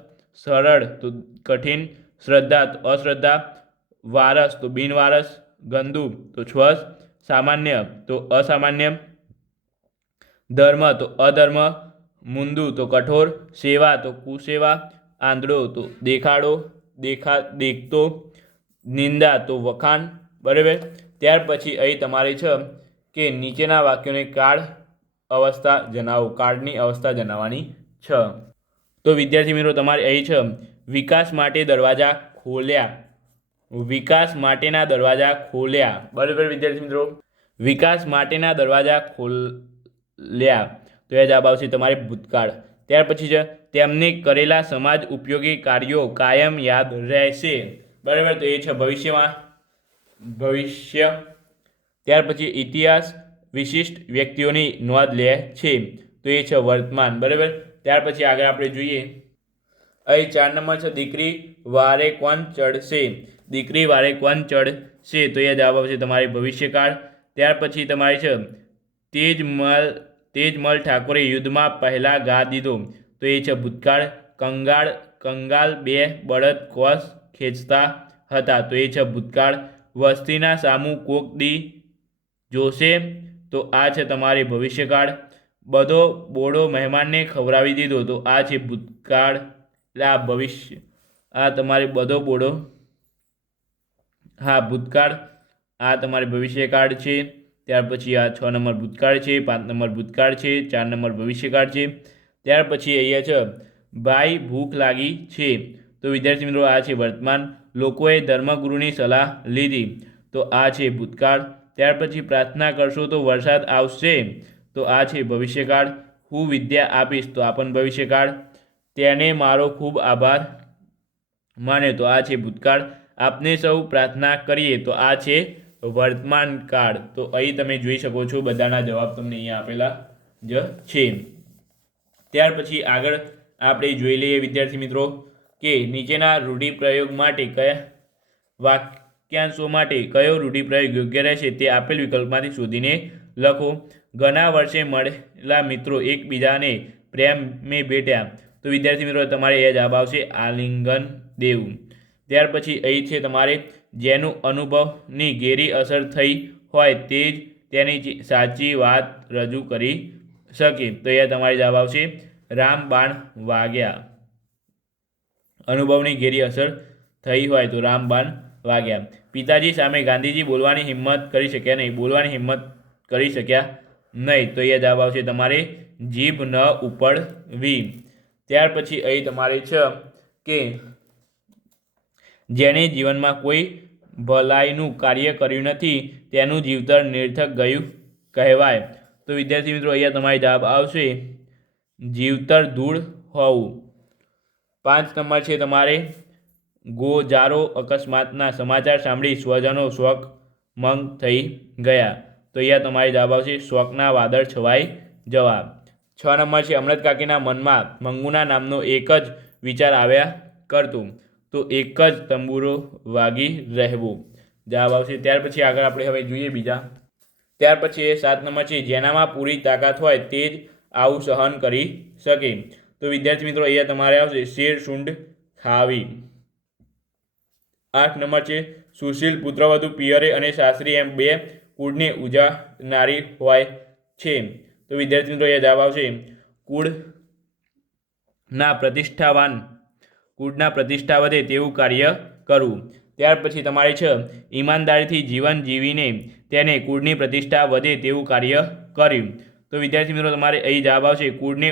સરળ તો કઠિન, શ્રદ્ધા તો અશ્રદ્ધા, વારસ તો બિનવારસ, ગંદુ તો શ્વાસ, સામાન્ય તો અસામાન્ય, ધર્મ તો અધર્મ, મુંદુ તો કઠોર, સેવા તો કુસેવા, આંધળો તો દેખાડો, દેખતો, નિંદા તો વખાણ. બરાબર. ત્યાર પછી અહીં તમારે છે કે નીચેના વાક્યોને કાળ અવસ્થા જણાવો. કાળની અવસ્થા જણાવવાની છે. તો વિદ્યાર્થી મિત્રો તમારે અહીં છે વિકાસ માટે દરવાજા ખોલ્યા. વિકાસ માટેના દરવાજા ખોલ્યા. બરાબર વિદ્યાર્થી મિત્રો, વિકાસ માટેના દરવાજા ખોલ્યા. તો એ જવાબ આવશે તમારે ભૂતકાળ. ત્યાર પછી છે તેમને કરેલા સમાજ ઉપયોગી કાર્યો કાયમ યાદ રહેશે. બરાબર. તો એ છે ભવિષ્યમાં ભવિષ્ય. ત્યાર પછી ઇતિહાસ વિશિષ્ટ વ્યક્તિઓની નોંધ લે છે. તો એ છે વર્તમાન. બરાબર. ત્યાર પછી આગળ આપણે જોઈએ અહીં 4 નંબર છે દીકરી વારે કોણ ચડશે. દીકરી વારે કોણ ચડશે. તો એ જવાબ આવશે તમારે ભવિષ્યકાળ. ત્યાર પછી તમારે છે તેજમલ ઠાકોરે યુદ્ધમાં પહેલા ઘા દીધો. તો એ છે ભૂતકાળ. કંગાળ 2 બળદ કોસ ખેંચતા હતા. તો એ છે ભૂતકાળ. વસ્તીના સામું કોક દી જોશે. તો આ છે તમારે ભવિષ્યકાળ. બધો બોડો મહેમાનને ખવડાવી દીધો. તો આ છે ભૂતકાળ. આ ભવિષ્ય. આ તમારે બધો બોડો ભૂતકાળ. આ તમારે ભવિષ્યકાળ છે. ત્યાર પછી આ 6 નંબર ભૂતકાળ છે, 5 નંબર ભૂતકાળ છે, 4 નંબર ભવિષ્યકાળ છે. ત્યાર પછી અહીંયા છે ભાઈ ભૂખ લાગી છે. તો વિદ્યાર્થી મિત્રો આ છે વર્તમાન. લોકોએ ધર્મગુરુની સલાહ લીધી. તો આ છે ભૂતકાળ. ત્યાર પછી પ્રાર્થના કરશો તો વરસાદ આવશે. તો આ છે ભવિષ્યકાળ. હું વિદ્યા આપીશ. તો આ પણ ભવિષ્યકાળ. તેને મારો ખૂબ આભાર માને. તો આ છે ભૂતકાળ. આપને સૌ પ્રાર્થના કરીએ. તો આ છે વર્તમાન કાળ. તો અહીં તમે જોઈ શકો છો બધાના જવાબ તમને અહીંયા આપેલા જ છે. ત્યાર પછી આગળ આપણે જોઈ લઈએ વિદ્યાર્થી મિત્રો કે નીચેના રૂઢિપ્રયોગ માટે કયા વાક્યાંશો માટે કયો રૂઢિપ્રયોગ યોગ્ય રહેશે તે આપેલ વિકલ્પમાંથી શોધીને લખો. ઘણા વર્ષે મળેલા મિત્રો એકબીજાને પ્રેમે ભેટ્યા. તો વિદ્યાર્થી મિત્રો તમારે એ જવાબ આવશે આલિંગન દેવું. ત્યાર પછી અહીં છે તમારે જેનું અનુભવની ઘેરી અસર થઈ હોય તે જ તેની સાચી વાત રજૂ કરી શકે. તો એ તમારે જવાબ આવશે રામબાણ વાગ્યા. અનુભવની ઘેરી અસર થઈ હોય તો રામબાણ વાગ્યા. પિતાજી સામે ગાંધીજી બોલવાની હિંમત કરી શક્યા નહીં. બોલવાની હિંમત કરી શક્યા નહીં. તો એ જવાબ આવશે તમારે જીભ ન ઉપડવી. ત્યાર પછી અહીં તમારે છે કે જેણે જીવનમાં કોઈ ભલાઈનું કાર્ય કર્યું નથી તેનું જીવતર નિરર્થક ગયું કહેવાય. તો વિદ્યાર્થી મિત્રો અહીંયા તમારે જવાબ આવશે જીવતર ધૂળ હોવું. 5 નંબર છે તમારે ગોજારો અકસ્માતના સમાચાર સાંભળી સ્વજનો શોકમંગ થઈ ગયા. તો અહીંયા તમારે જવાબ આવશે શોકના વાદળ છવાઈ જવા. 6 નંબર છે અમૃત કાકીના મનમાં મંગુના નામનો એક જ વિચાર આવ્યા કરતું. તો એક જ તંબુરો વાગી રહેવું. જવાબ આવશે. ત્યાર પછી આગળ આપણે હવે જોઈએ બીજા. ત્યાર પછી 7 નંબર છે જેનામાં પૂરી તાકાત હોય તે જ આવું સહન કરી શકે. તો વિદ્યાર્થી મિત્રો અહીંયા તમારે આવશે શેર સૂંઢ ખાવી. 8 નંબર છે સુશીલ પુત્રવધુ પિયરે અને સાસરી એમ 2 કુળને ઉજાડનારી હોય છે. તો વિદ્યાર્થી મિત્રો અહીંયા જવાબ આવશે કુળના પ્રતિષ્ઠા વધે તેવું કાર્ય કરવું. ત્યાર પછી તમારે છે ઈમાનદારીથી જીવન જીવીને તેને કુળની પ્રતિષ્ઠા વધે તેવું કાર્ય કર્યું. તો વિદ્યાર્થી મિત્રો તમારે અહીં જવાબ આવશે કુળને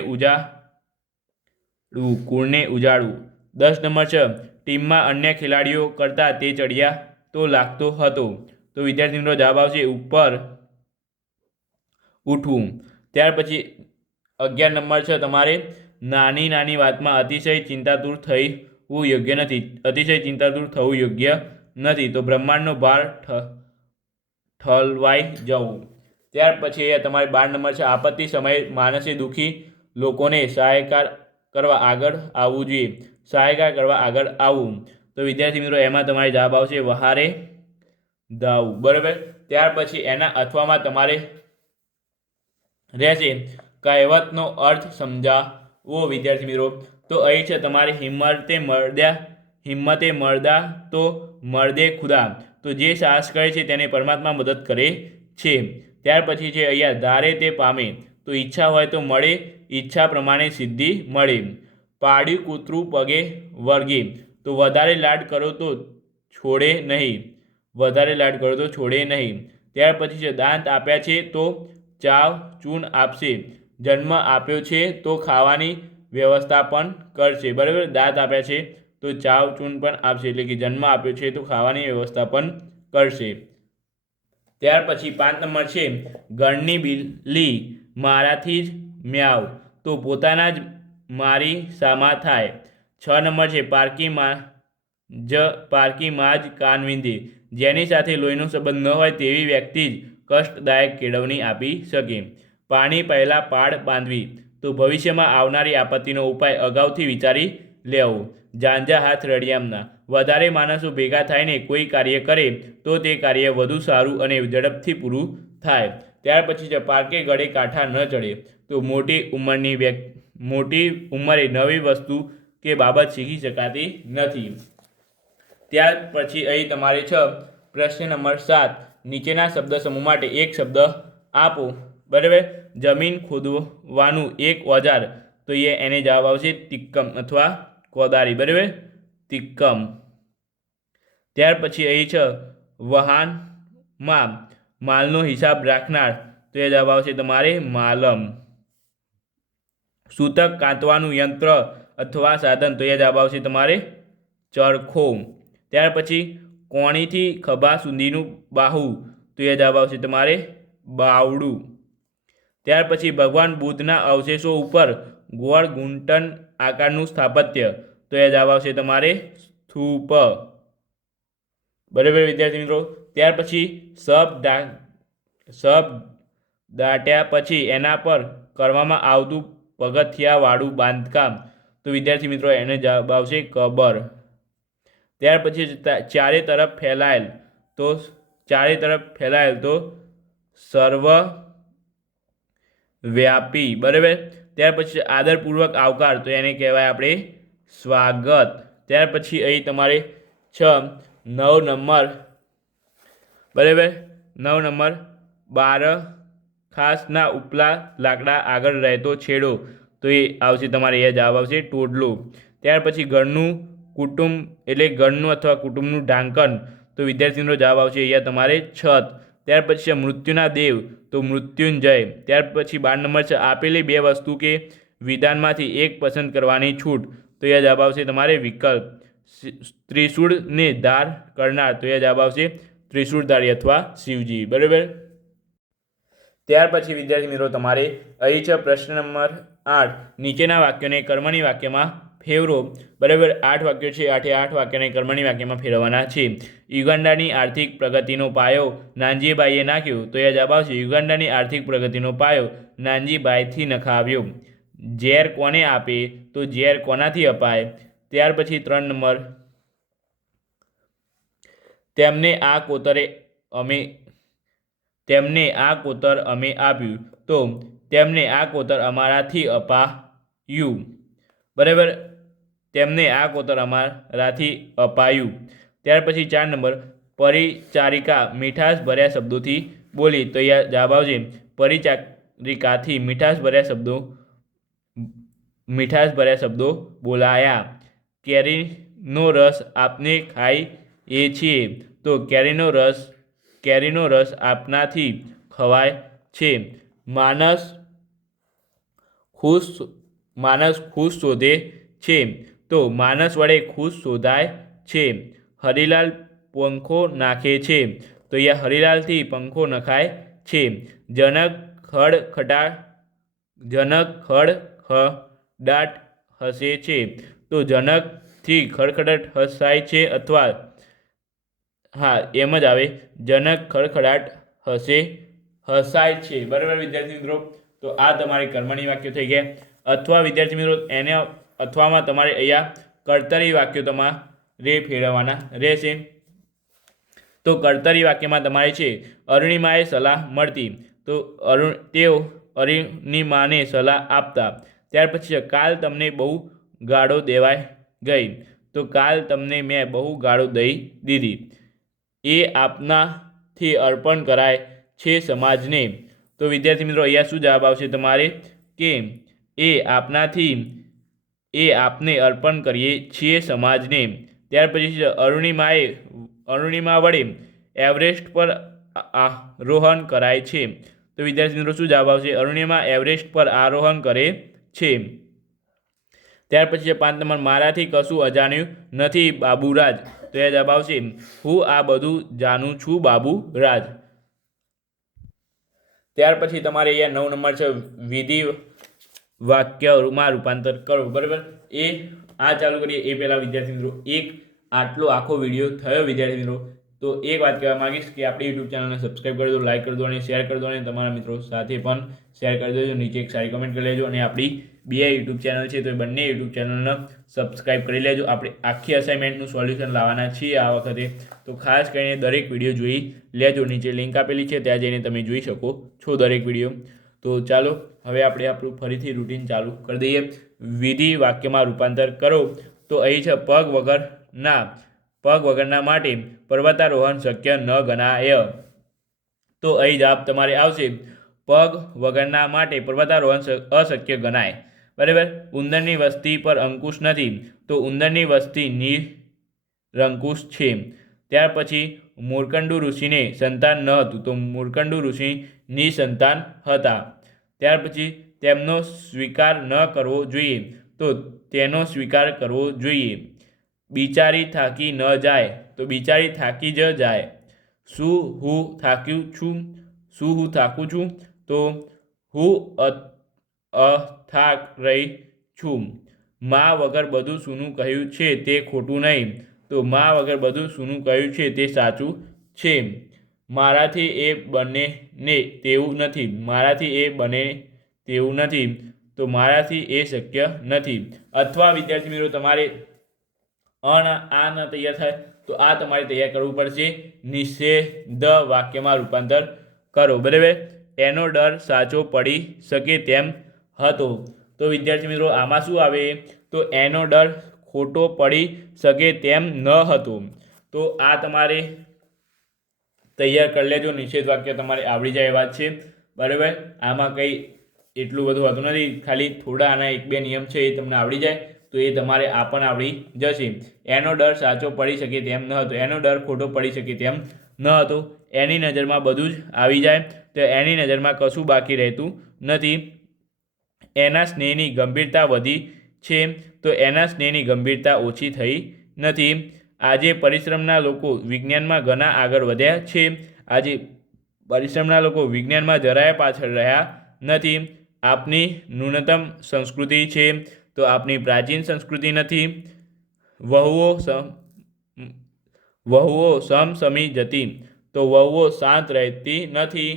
ઉજાડવું. 10 નંબર છે ટીમમાં અન્ય ખેલાડીઓ કરતાં તે ચડિયા તો લાગતો હતો. તો વિદ્યાર્થી મિત્રો જવાબ આવશે ઉપર ઉઠવું. ત્યાર પછી 11 નંબર છે તમારે નાની નાની વાતમાં અતિશય ચિંતાતુર થવું યોગ્ય નથી. અતિશય ચિંતાતુર થવું યોગ્ય નથી. તો બ્રહ્માંડનો ભાર ઠલવાઈ જવું. ત્યાર પછી એ તમારે 12 નંબર છે આપત્તિ સમયે માણસે દુઃખી લોકોને સહાયકાર કરવા આગળ આવવું જોઈએ. સહાયકાર કરવા આગળ આવવું. તો વિદ્યાર્થી મિત્રો એમાં તમારે જવાબ આવશે વહારે ધાવવું. બરાબર. ત્યાર પછી એના અથવામાં તમારે રહેશે કહેવતનો અર્થ સમજાવો. વિદ્યાર્થી મિત્રો તો અહીં છે તમારે હિંમતે મરદા તો મર્દે ખુદા, તો જે સાહસ કરે છે તેને પરમાત્મા મદદ કરે છે. ત્યાર પછી છે અહીંયા ધારે તે પામે, તો ઈચ્છા હોય તો મળે, ઈચ્છા પ્રમાણે સિદ્ધિ મળે. પાડ્યું કૂતરું પગે વર્ગે, તો વધારે લાડ કરો તો છોડે નહીં, વધારે લાડ કરો તો છોડે નહીં. ત્યાર પછી છે દાંત આપ્યા છે તો ચાવ ચૂન આપશે, જન્મ આપ્યો છે તો ખાવાની વ્યવસ્થા પણ કરશે. બરાબર, દાંત આપ્યા છે તો ચાવ ચૂન પણ આપશે, એટલે કે જન્મ આપ્યો છે તો ખાવાની વ્યવસ્થા પણ કરશે. ત્યાર પછી 5 નંબર છે ઘરની બિલ્લી મારાથી જ મ્યાવ, તો પોતાના જ મારી સામા થાય. 6 નંબર છે પારકીમાં જ કાન વિંધે, જેની સાથે લોહીનો સંબંધ ન હોય તેવી વ્યક્તિ જ કષ્ટદાયક કેળવણી આપી શકે. પાણી પહેલાં પાળ બાંધવી, તો ભવિષ્યમાં આવનારી આપત્તિનો ઉપાય અગાઉથી વિચારી લેવો. ઝાંઝા હાથ રળિયામણા, વધારે માણસો ભેગા થઈને કોઈ કાર્ય કરે તો તે કાર્ય વધુ સારું અને ઝડપથી પૂરું થાય. ત્યાર પછી છે પારકે ગળે કાંઠા ન ચડે, તો મોટી ઉંમરે નવી વસ્તુ કે બાબત શીખી શકાતી નથી. ત્યાર પછી અહીં તમારે છે પ્રશ્ન નંબર 7, નીચેના શબ્દ સમૂહ માટે એક શબ્દ આપો. બરાબર, જમીન ખોદવાનું એક ઓજાર, તો એને જવાબ આવશે તિક્કમ અથવા કોદાળી. બરાબર, તિક્કમ. ત્યાર પછી અહીં છે વહાણમાં માલનો હિસાબ રાખનાર, તો એ જવાબ આવશે તમારે માલમ. સૂતક કાંતવાનું યંત્ર અથવા સાધન, તો એ જવાબ આવશે તમારે ચરખો. ત્યાર પછી કોણીથી ખભા સુધીનું બાહુ, તો એ જવાબ આવશે તમારે બાવડું. ત્યાર પછી ભગવાન બુદ્ધના અવશેષો ઉપર ગોળ ઘૂંટણ આકારનું સ્થાપત્ય, તો એ જવાબ આવશે તમારે સ્તૂપ. બરાબર વિદ્યાર્થી મિત્રો. ત્યાર પછી શબ દાટ્યા પછી એના પર કરવામાં આવતું પગથિયાવાળું બાંધકામ, તો વિદ્યાર્થી મિત્રો એને જવાબ આવશે કબર. ત્યાર પછી ચારે તરફ ફેલાયેલ, તો સર્વવ્યાપી. બરાબર. ત્યાર પછી આદરપૂર્વક આવકાર, તો એને કહેવાય આપણે સ્વાગત. ત્યાર પછી અહીં તમારે 9 નંબર. બરાબર, 9 નંબર બારખાસના ઉપલા લાકડા આગળ રહેતો છેડો, તો એ આવશે તમારે એ જવાબ આવશે ટોડલો. ત્યાર પછી ઘરનું અથવા કુટુંબનું ઢાંકણ, તો વિદ્યાર્થીનો જવાબ આવશે અહીંયા તમારે છત. ત્યાર પછી મૃત્યુના દેવ, તો મૃત્યુંજય. ત્યાર પછી 12 નંબર છે આપેલી 2 વસ્તુ કે વિધાનમાંથી એક પસંદ કરવાની છૂટ, તો એ જવાબ આવશે તમારે વિકલ્પ. ત્રિશૂળને ધાર કરનાર, તો એ જવાબ આવશે ત્રિશૂળધારી અથવા શિવજી. બરાબર. ત્યાર પછી વિદ્યાર્થી મિત્રો તમારે અહીં છે પ્રશ્ન નંબર 8, નીચેના વાક્યોને કર્મણી વાક્યમાં ફેરવો. બરાબર, 8 વાક્યો છે, 8 વાક્યને કર્મણી વાક્યમાં ફેરવવાના છે. યુગાન્ડાની આર્થિક પ્રગતિનો પાયો નાનજીભાઈએ નાખ્યો, તો એ જવાબ આવશે યુગાન્ડાની આર્થિક પ્રગતિનો પાયો નાનજીભાઈથી નખાવ્યો. ઝેર કોને આપે, તો ઝેર કોનાથી અપાય. ત્યાર પછી 3 નંબર તેમને આ કોતર અમે આપ્યું, તો તેમને આ કોતર અમારાથી અપાયું. બરાબર, તેમને આ કોતર અમારાથી અપાયું. ત્યાર પછી 4 નંબર પરિચારિકા મીઠાશ ભર્યા શબ્દોથી બોલી, તો અહીંયા જવાબ આવશે પરિચારિકાથી મીઠાશ ભર્યા શબ્દો બોલાયા. કેરીનો રસ આપને ખાઈએ છીએ, તો કેરીનો રસ આપનાથી ખવાય છે. માનસ ખુશ શોધે છે, તો માનસ વડે ખુશ શોધાય છે. હરિલાલ પંખો નાખે છે, તો અહીંયા હરિલાલથી પંખો નખાય છે. જનક ખડખડાટ હસે છે, તો જનકથી ખડખડાટ હસાય છે, અથવા એમ જ આવે જનક ખડખડાટ હસાય છે. બરાબર વિદ્યાર્થી મિત્રો. તો આ તમારી કર્મણી વાક્યો થઈ ગયા. અથવા વિદ્યાર્થી મિત્રો એને અથવામાં તમારે અહીંયા કર્તરી વાક્યો તમારે ફેરવવાના રહેશે. તો કર્તરી વાક્યમાં તમારે છે અરુણિમાએ સલાહ મળતી, તો તેઓ અરુણિમાને સલાહ આપતા. ત્યાર પછી કાલ તમને બહુ ગાળો દેવાઈ ગઈ, તો કાલ તમને મેં બહુ ગાળો દઈ દીધી. એ આપનાથી અર્પણ કરાય છે સમાજને. તો વિદ્યાર્થી મિત્રો અહીંયા શું જવાબ આવશે તમારે કે એ આપને અર્પણ કરીએ છીએ સમાજને. ત્યાર પછી અરુણિમા વડે એવરેસ્ટ પર આરોહણ કરાય છે. તો વિદ્યાર્થી મિત્રો શું જવાબ આવશે? અરુણિમા એવરેસ્ટ પર આરોહણ કરે છે. ત્યાર પછી 5 નંબર, મારાથી કશું અજાણ્યું નથી બાબુરાજ. તો એ જવાબ આવશે હું આ બધું જાણું છું બાબુરાજ. ત્યાર પછી તમારે અહીંયા 9 નંબર છે વિધિ વાક્યમાં રૂપાંતર કરો. બરાબર, એ આ ચાલુ કરીએ એ પહેલાં વિદ્યાર્થી મિત્રો આટલો આખો વિડીયો થયો વિદ્યાર્થી મિત્રો. તો એક વાત કહેવા માંગીશ કે આપણી યુટ્યુબ ચેનલને સબસ્ક્રાઈબ કરી દો, લાઈક કરી દો અને શેર કરી દો, અને તમારા મિત્રો સાથે પણ શેર કરી દેજો. નીચે એક સારી કમેન્ટ કરી લેજો, અને આપણી બે યુટ્યુબ ચેનલ છે તો એ બંને યુટ્યુબ ચેનલને સબસ્ક્રાઈબ કરી લેજો. આપણે આખી અસાઇનમેન્ટનું સોલ્યુશન લાવવાના છીએ આ વખતે, તો ખાસ કરીને દરેક વિડીયો જોઈ લેજો. નીચે લિંક આપેલી છે, ત્યાં જઈને તમે જોઈ શકો છો દરેક વિડીયો. તો ચાલો હવે આપણે આપણું ફરીથી રૂટીન ચાલુ કરી દઈએ. વિધિ વાક્યમાં રૂપાંતર કરો. તો અહીં છે પગ વગરના માટે પર્વતારોહણ શક્ય ન ગણાય. તો અહીં જવાબ તમારે આવશે પગ વગરના માટે પર્વતારોહણ અશક્ય ગણાય. બરાબર, ઉંદરની વસ્તી પર અંકુશ નથી, તો ઉંદરની વસ્તી નિરંકુશ છે. ત્યાર પછી મૂર્કંડુ ઋષિને સંતાન ન હતું, તો મૂર્કંડુ ઋષિ નિસંતાન હતા. ત્યાર પછી તેમનો સ્વીકાર ન કરવો જોઈએ, તો તેનો સ્વીકાર કરવો જોઈએ. બિચારી થાકી ન જાય, તો બિચારી થાકી જ જાય. શું હું થાકું છું, તો હું અથાક રહી છું. મા વગર બધું સૂનું કહ્યું છે તે ખોટું નહીં, તો મા વગર બધું સૂનું કહ્યું છે તે સાચું છે. મારાથી એ બને તેવું નથી, તો મારાથી એ શક્ય નથી. અથવા વિદ્યાર્થી મિત્રો તમારે આ ન તૈયાર થાય તો આ તમારે તૈયાર કરવું પડશે. નિષેધ વાક્યમાં રૂપાંતર કરો. બરાબર, એનો ડર સાચો પડી શકે તેમ હતો. તો વિદ્યાર્થી મિત્રો આમાં શું આવે? તો એનો ડર ખોટો પડી શકે તેમ ન હતો. તો આ તમારે તૈયાર કરી લેજો. નિષેધ વાક્ય તમારે આવડી જાય એવા છે. બરાબર, આમાં કંઈ એટલું બધું હોતું નથી, ખાલી થોડા આના 1-2 નિયમ છે એ તમને આવડી જાય તો એ તમારે આ પણ આવડી જશે. એનો ડર સાચો પડી શકે તેમ ન હતો, એનો ડર ખોટો પડી શકે તેમ ન હતો. એની નજરમાં બધું જ આવી જાય, તો એની નજરમાં કશું બાકી રહેતું નથી. એના સ્નેહની ગંભીરતા વધી છે, તો એના સ્નેહની ગંભીરતા ઓછી થઈ નથી. આજે પરિશ્રમના લોકો વિજ્ઞાનમાં ઘણા આગળ વધ્યા છે, આજે પરિશ્રમના લોકો વિજ્ઞાનમાં જરાય પાછળ રહ્યા નથી. આપની ન્યૂનતમ સંસ્કૃતિ છે, તો આપની પ્રાચીન સંસ્કૃતિ નથી. વહુઓ સમસમી જતી, તો વહુઓ શાંત રહેતી નથી.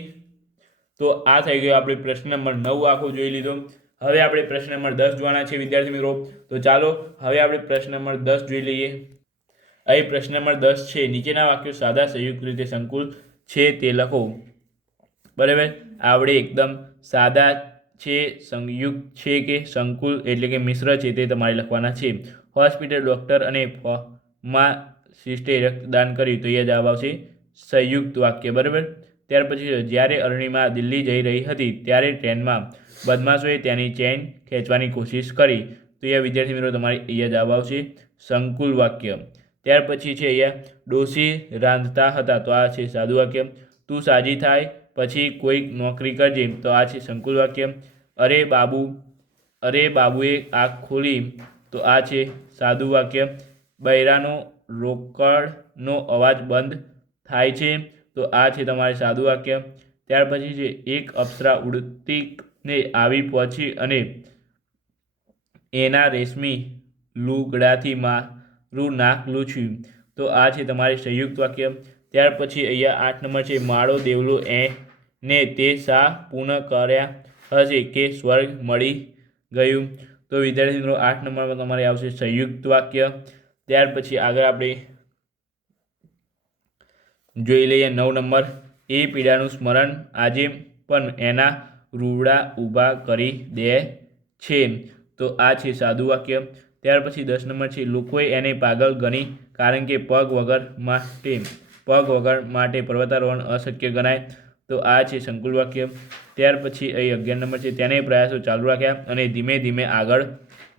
તો આ થઈ ગયો આપણે પ્રશ્ન નંબર 9 આખો જોઈ લીધો. હવે આપણે પ્રશ્ન નંબર 10 જોવાના છે વિદ્યાર્થી મિત્રો. તો ચાલો હવે આપણે પ્રશ્ન નંબર 10 જોઈ લઈએ. અહીં પ્રશ્ન નંબર 10 છે, નીચેના વાક્યો સાદા સંયુક્ત રીતે સંકુલ છે તે લખો. બરાબર, આપણે એકદમ સાદા છે, સંયુક્ત છે કે સંકુલ એટલે કે મિશ્ર છે તે તમારે લખવાના છે. હોસ્પિટલ ડૉક્ટર અને ફાર્માસિસ્ટે રક્તદાન કર્યું, તો એ જવાબ આવશે સંયુક્ત વાક્ય. બરાબર, ત્યાર પછી જ્યારે અરુણિમા દિલ્હી જઈ રહી હતી ત્યારે ટ્રેનમાં બદમાશોએ તેની ચેઇન ખેંચવાની કોશિશ કરી, તો એ વિદ્યાર્થી મિત્રો તમારે અહીંયા જવાબ આવશે સંકુલ વાક્ય. ત્યાર પછી છે અહીંયા ડોશી રાંધતા હતા, તો આ છે સાદું વાક્ય. તું સાજી થાય પછી કોઈક નોકરી કરજે, તો આ છે સંકુલ વાક્ય. અરે બાબુએ આંખ ખોલી, તો આ છે સાદું વાક્ય. બૈરાનો રોકડનો અવાજ બંધ થાય છે, તો આ છે તમારે સાદું વાક્ય. ત્યાર પછી છે એક અપ્સરા ઉડતીને આવી પહોંચી અને એના રેશમી લુગડાથી મારું નાક લૂછ્યું, તો આ છે તમારે સંયુક્ત વાક્ય. ત્યાર પછી અહીંયા 8 નંબર છે, માળો દેવલો એને તે શા પૂર્ણ કર્યા હશે કે સ્વર્ગ મળી ગયું, તો વિદ્યાર્થી મિત્રો 8 નંબરમાં તમારે આવશે સંયુક્ત વાક્ય. ત્યાર પછી આગળ આપણે જોઈ લઈએ 9 નંબર, એ પીડાનું સ્મરણ આજે પણ એના રૂડા ઊભા કરી દે છે, તો આ છે સાદું વાક્ય. ત્યાર પછી 10 નંબર છે લોકોએ એને પાગલ ગણી કારણ કે પગ વગર માટે પર્વતારોહણ અશક્ય ગણાય. તો આ છે સંકુલ વાક્ય. ત્યાર પછી અહીં 11 નંબર છે તેને પ્રયાસો ચાલુ રાખ્યા અને ધીમે ધીમે આગળ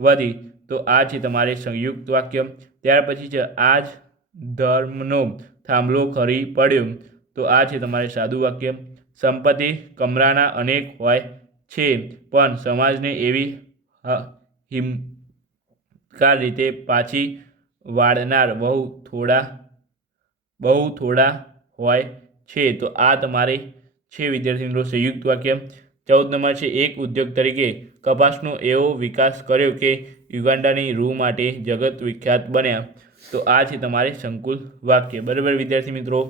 વધી. તો આ છે તમારે સંયુક્ત વાક્ય. ત્યાર પછી છે આ જ ધર્મનો થાંભલો ખરી પડ્યો. તો આ છે તમારે સાદું વાક્ય. સંપત્તિ કમરાના અનેક હોય છે પણ સમાજને એવી હિમકાર રીતે પાછી વાળનાર બહુ થોડા હોય છે. તો આ તમારે છે વિદ્યાર્થી મિત્રો સંયુક્ત વાક્ય. 14 નંબર છે એક ઉદ્યોગ તરીકે કપાસનો એવો વિકાસ કર્યો કે યુગાન્ડાની રૂ માટે જગત વિખ્યાત બન્યા. તો આ છે તમારે સંકુલ વાક્ય. બરાબર વિદ્યાર્થી મિત્રો,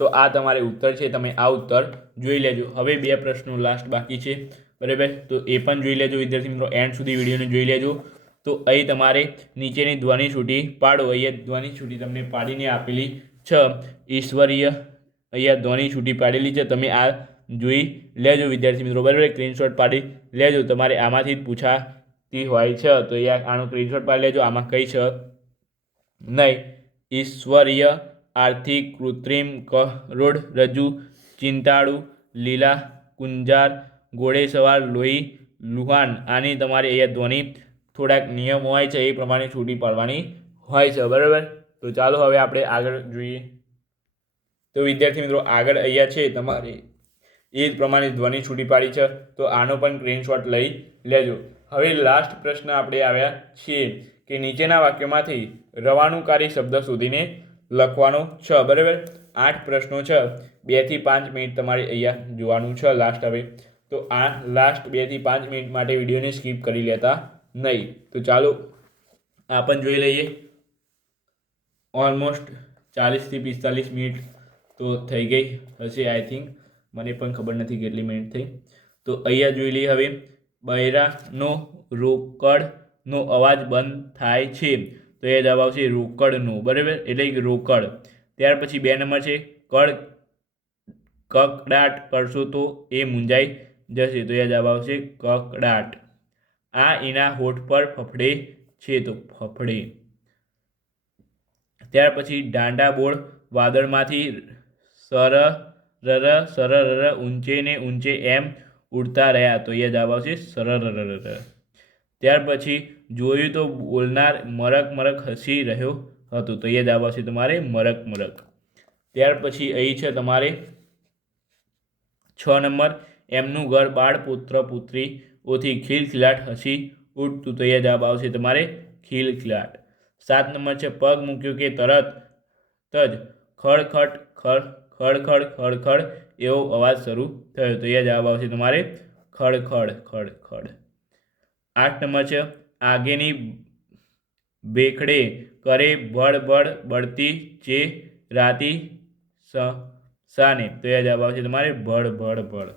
તો આ તમારે ઉત્તર છે. તમે આ ઉત્તર જોઈ લેજો. હવે 2 પ્રશ્નો લાસ્ટ બાકી છે. બરાબર, તો એ પણ જોઈ લેજો વિદ્યાર્થી મિત્રો, એન્ડ સુધી વિડીયોને જોઈ લેજો. તો અહીં તમારે નીચેની ધ્વનિ છૂટી પાડો. અહીંયા ધ્વનિ છૂટી તમને પાડીને આપેલી છે. ઈશ્વરીય અહીંયા ધ્વનિ છૂટી પાડેલી છે. તમે આ જોઈ લેજો વિદ્યાર્થી મિત્રો. બરાબર, સ્ક્રીનશોટ પાડી લેજો. તમારે આમાંથી જ પૂછાતી હોય છે. તો અહીંયા આનો સ્ક્રીનશોટ પાડી લેજો. આમાં કઈ છે નહીં. ઈશ્વરીય આર્થિક કૃત્રિમ કરોડરજ્જુ ચિંતાળુ લીલા કુંજાર ઘોડેસવાર લોહી લુહાન. આની તમારે અહીંયા ધ્વનિ થોડાક નિયમ હોય છે, એ પ્રમાણે છૂટી પાડવાની હોય છે. બરાબર, તો ચાલો હવે આપણે આગળ જોઈએ. તો વિદ્યાર્થી મિત્રો આગળ અહીંયા છે તમારે એ જ પ્રમાણે ધ્વનિ છૂટી પાડી છે. તો આનો પણ સ્ક્રીનશોટ લઈ લેજો. હવે લાસ્ટ પ્રશ્ન આપણે આવ્યા છીએ કે નીચેના વાક્યમાંથી રવાનુંકારી શબ્દ શોધીને લખવાનો છે. બરાબર, 8 પ્રશ્નો છે. 2 થી 5 મિનિટ તમારે અહીંયા જોવાનું છે લાસ્ટ. હવે તો આ લાસ્ટ 2 થી 5 મિનિટ માટે વિડીયોને સ્કીપ કરી લેતા નહીં. તો ચાલો આ પણ જોઈ લઈએ. ઓલમોસ્ટ 40 થી 45 મિનિટ તો થઈ ગઈ હશે આઈ થિંક, મને પણ ખબર નથી કેટલી મિનિટ થઈ. તો અહીંયા જોઈ લઈએ. હવે બૈરાનો રોકડનો અવાજ બંધ થાય છે. તો એ જવાબ આવશે રોકડનો. બરાબર, એટલે કે રોકડ. ત્યાર પછી 2 નંબર છે કકડાટ કરશો તો એ મૂંઝાઈ જશે. તો એ જવાબ આવશે કકડાટ. આ એના હોઠ પર ફફડે છે. તો ફફડે. ત્યાર પછી દાંડા બોળ વાદળમાંથી સરર ઊંચે ને ઊંચે એમ ઉડતા રહ્યા. તો એ જવાબ આવશે સરર. ત્યાર પછી જોયું તો બોલનાર મરક હસી રહ્યો હતો. તો એ જવાબ આવશે તમારે મરક. ત્યાર પછી અહીં છે તમારે 6 નંબર એમનું ઘર બાળ પુત્ર પુત્રીઓથી ખિલખિલાટ હસી ઉઠતું. તો એ જવાબ આવશે તમારે ખિલખિલાટ. 7 નંબર છે પગ મૂક્યો કે તરત જ ખડખડ એવો અવાજ શરૂ થયો. તો એ જવાબ આવશે તમારે ખડખડ. 8 નંબર છે આગેની બેખડે કરે ભડ બળતી ચે રાતી સાને. તો એ જવાબ આવશે તમારે ભડ.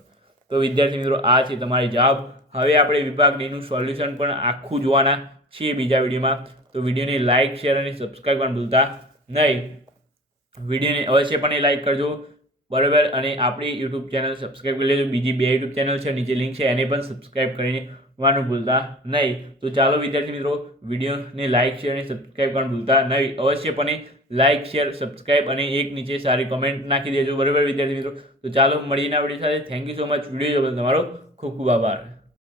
તો વિદ્યાર્થી મિત્રો આ છે તમારી જવાબ. હવે આપણે વિભાગ ડીનું સોલ્યુશન પણ આખું જોવાના છીએ બીજા વિડીયોમાં. તો વિડીયોને લાઇક શેર અને સબસ્ક્રાઈબ પણ ભૂલતા નહીં. વિડીયોને અવશ્યપણે લાઇક કરજો. બરાબર, અને આપણી યુટ્યુબ ચેનલ સબસ્ક્રાઈબ કરી લેજો. બીજી 2 યુટ્યુબ ચેનલ છે, નીચે લિંક છે, એને પણ સબસ્ક્રાઈબ કરવાનું ભૂલતા નહીં. તો ચાલો વિદ્યાર્થી મિત્રો વિડીયોને લાઇક શેર અને સબસ્ક્રાઈબ કરવાનું ભૂલતા નહીં. અવશ્યપણે લાઇક શેર સબસ્ક્રાઈબ અને એક નીચે સારી કમેન્ટ નાખી દેજો. બરાબર વિદ્યાર્થી મિત્રો, તો ચાલો મળીને આ વિડીયો સાથે. Thank you so much. Video જોવા તમારો ખૂબ ખૂબ આભાર.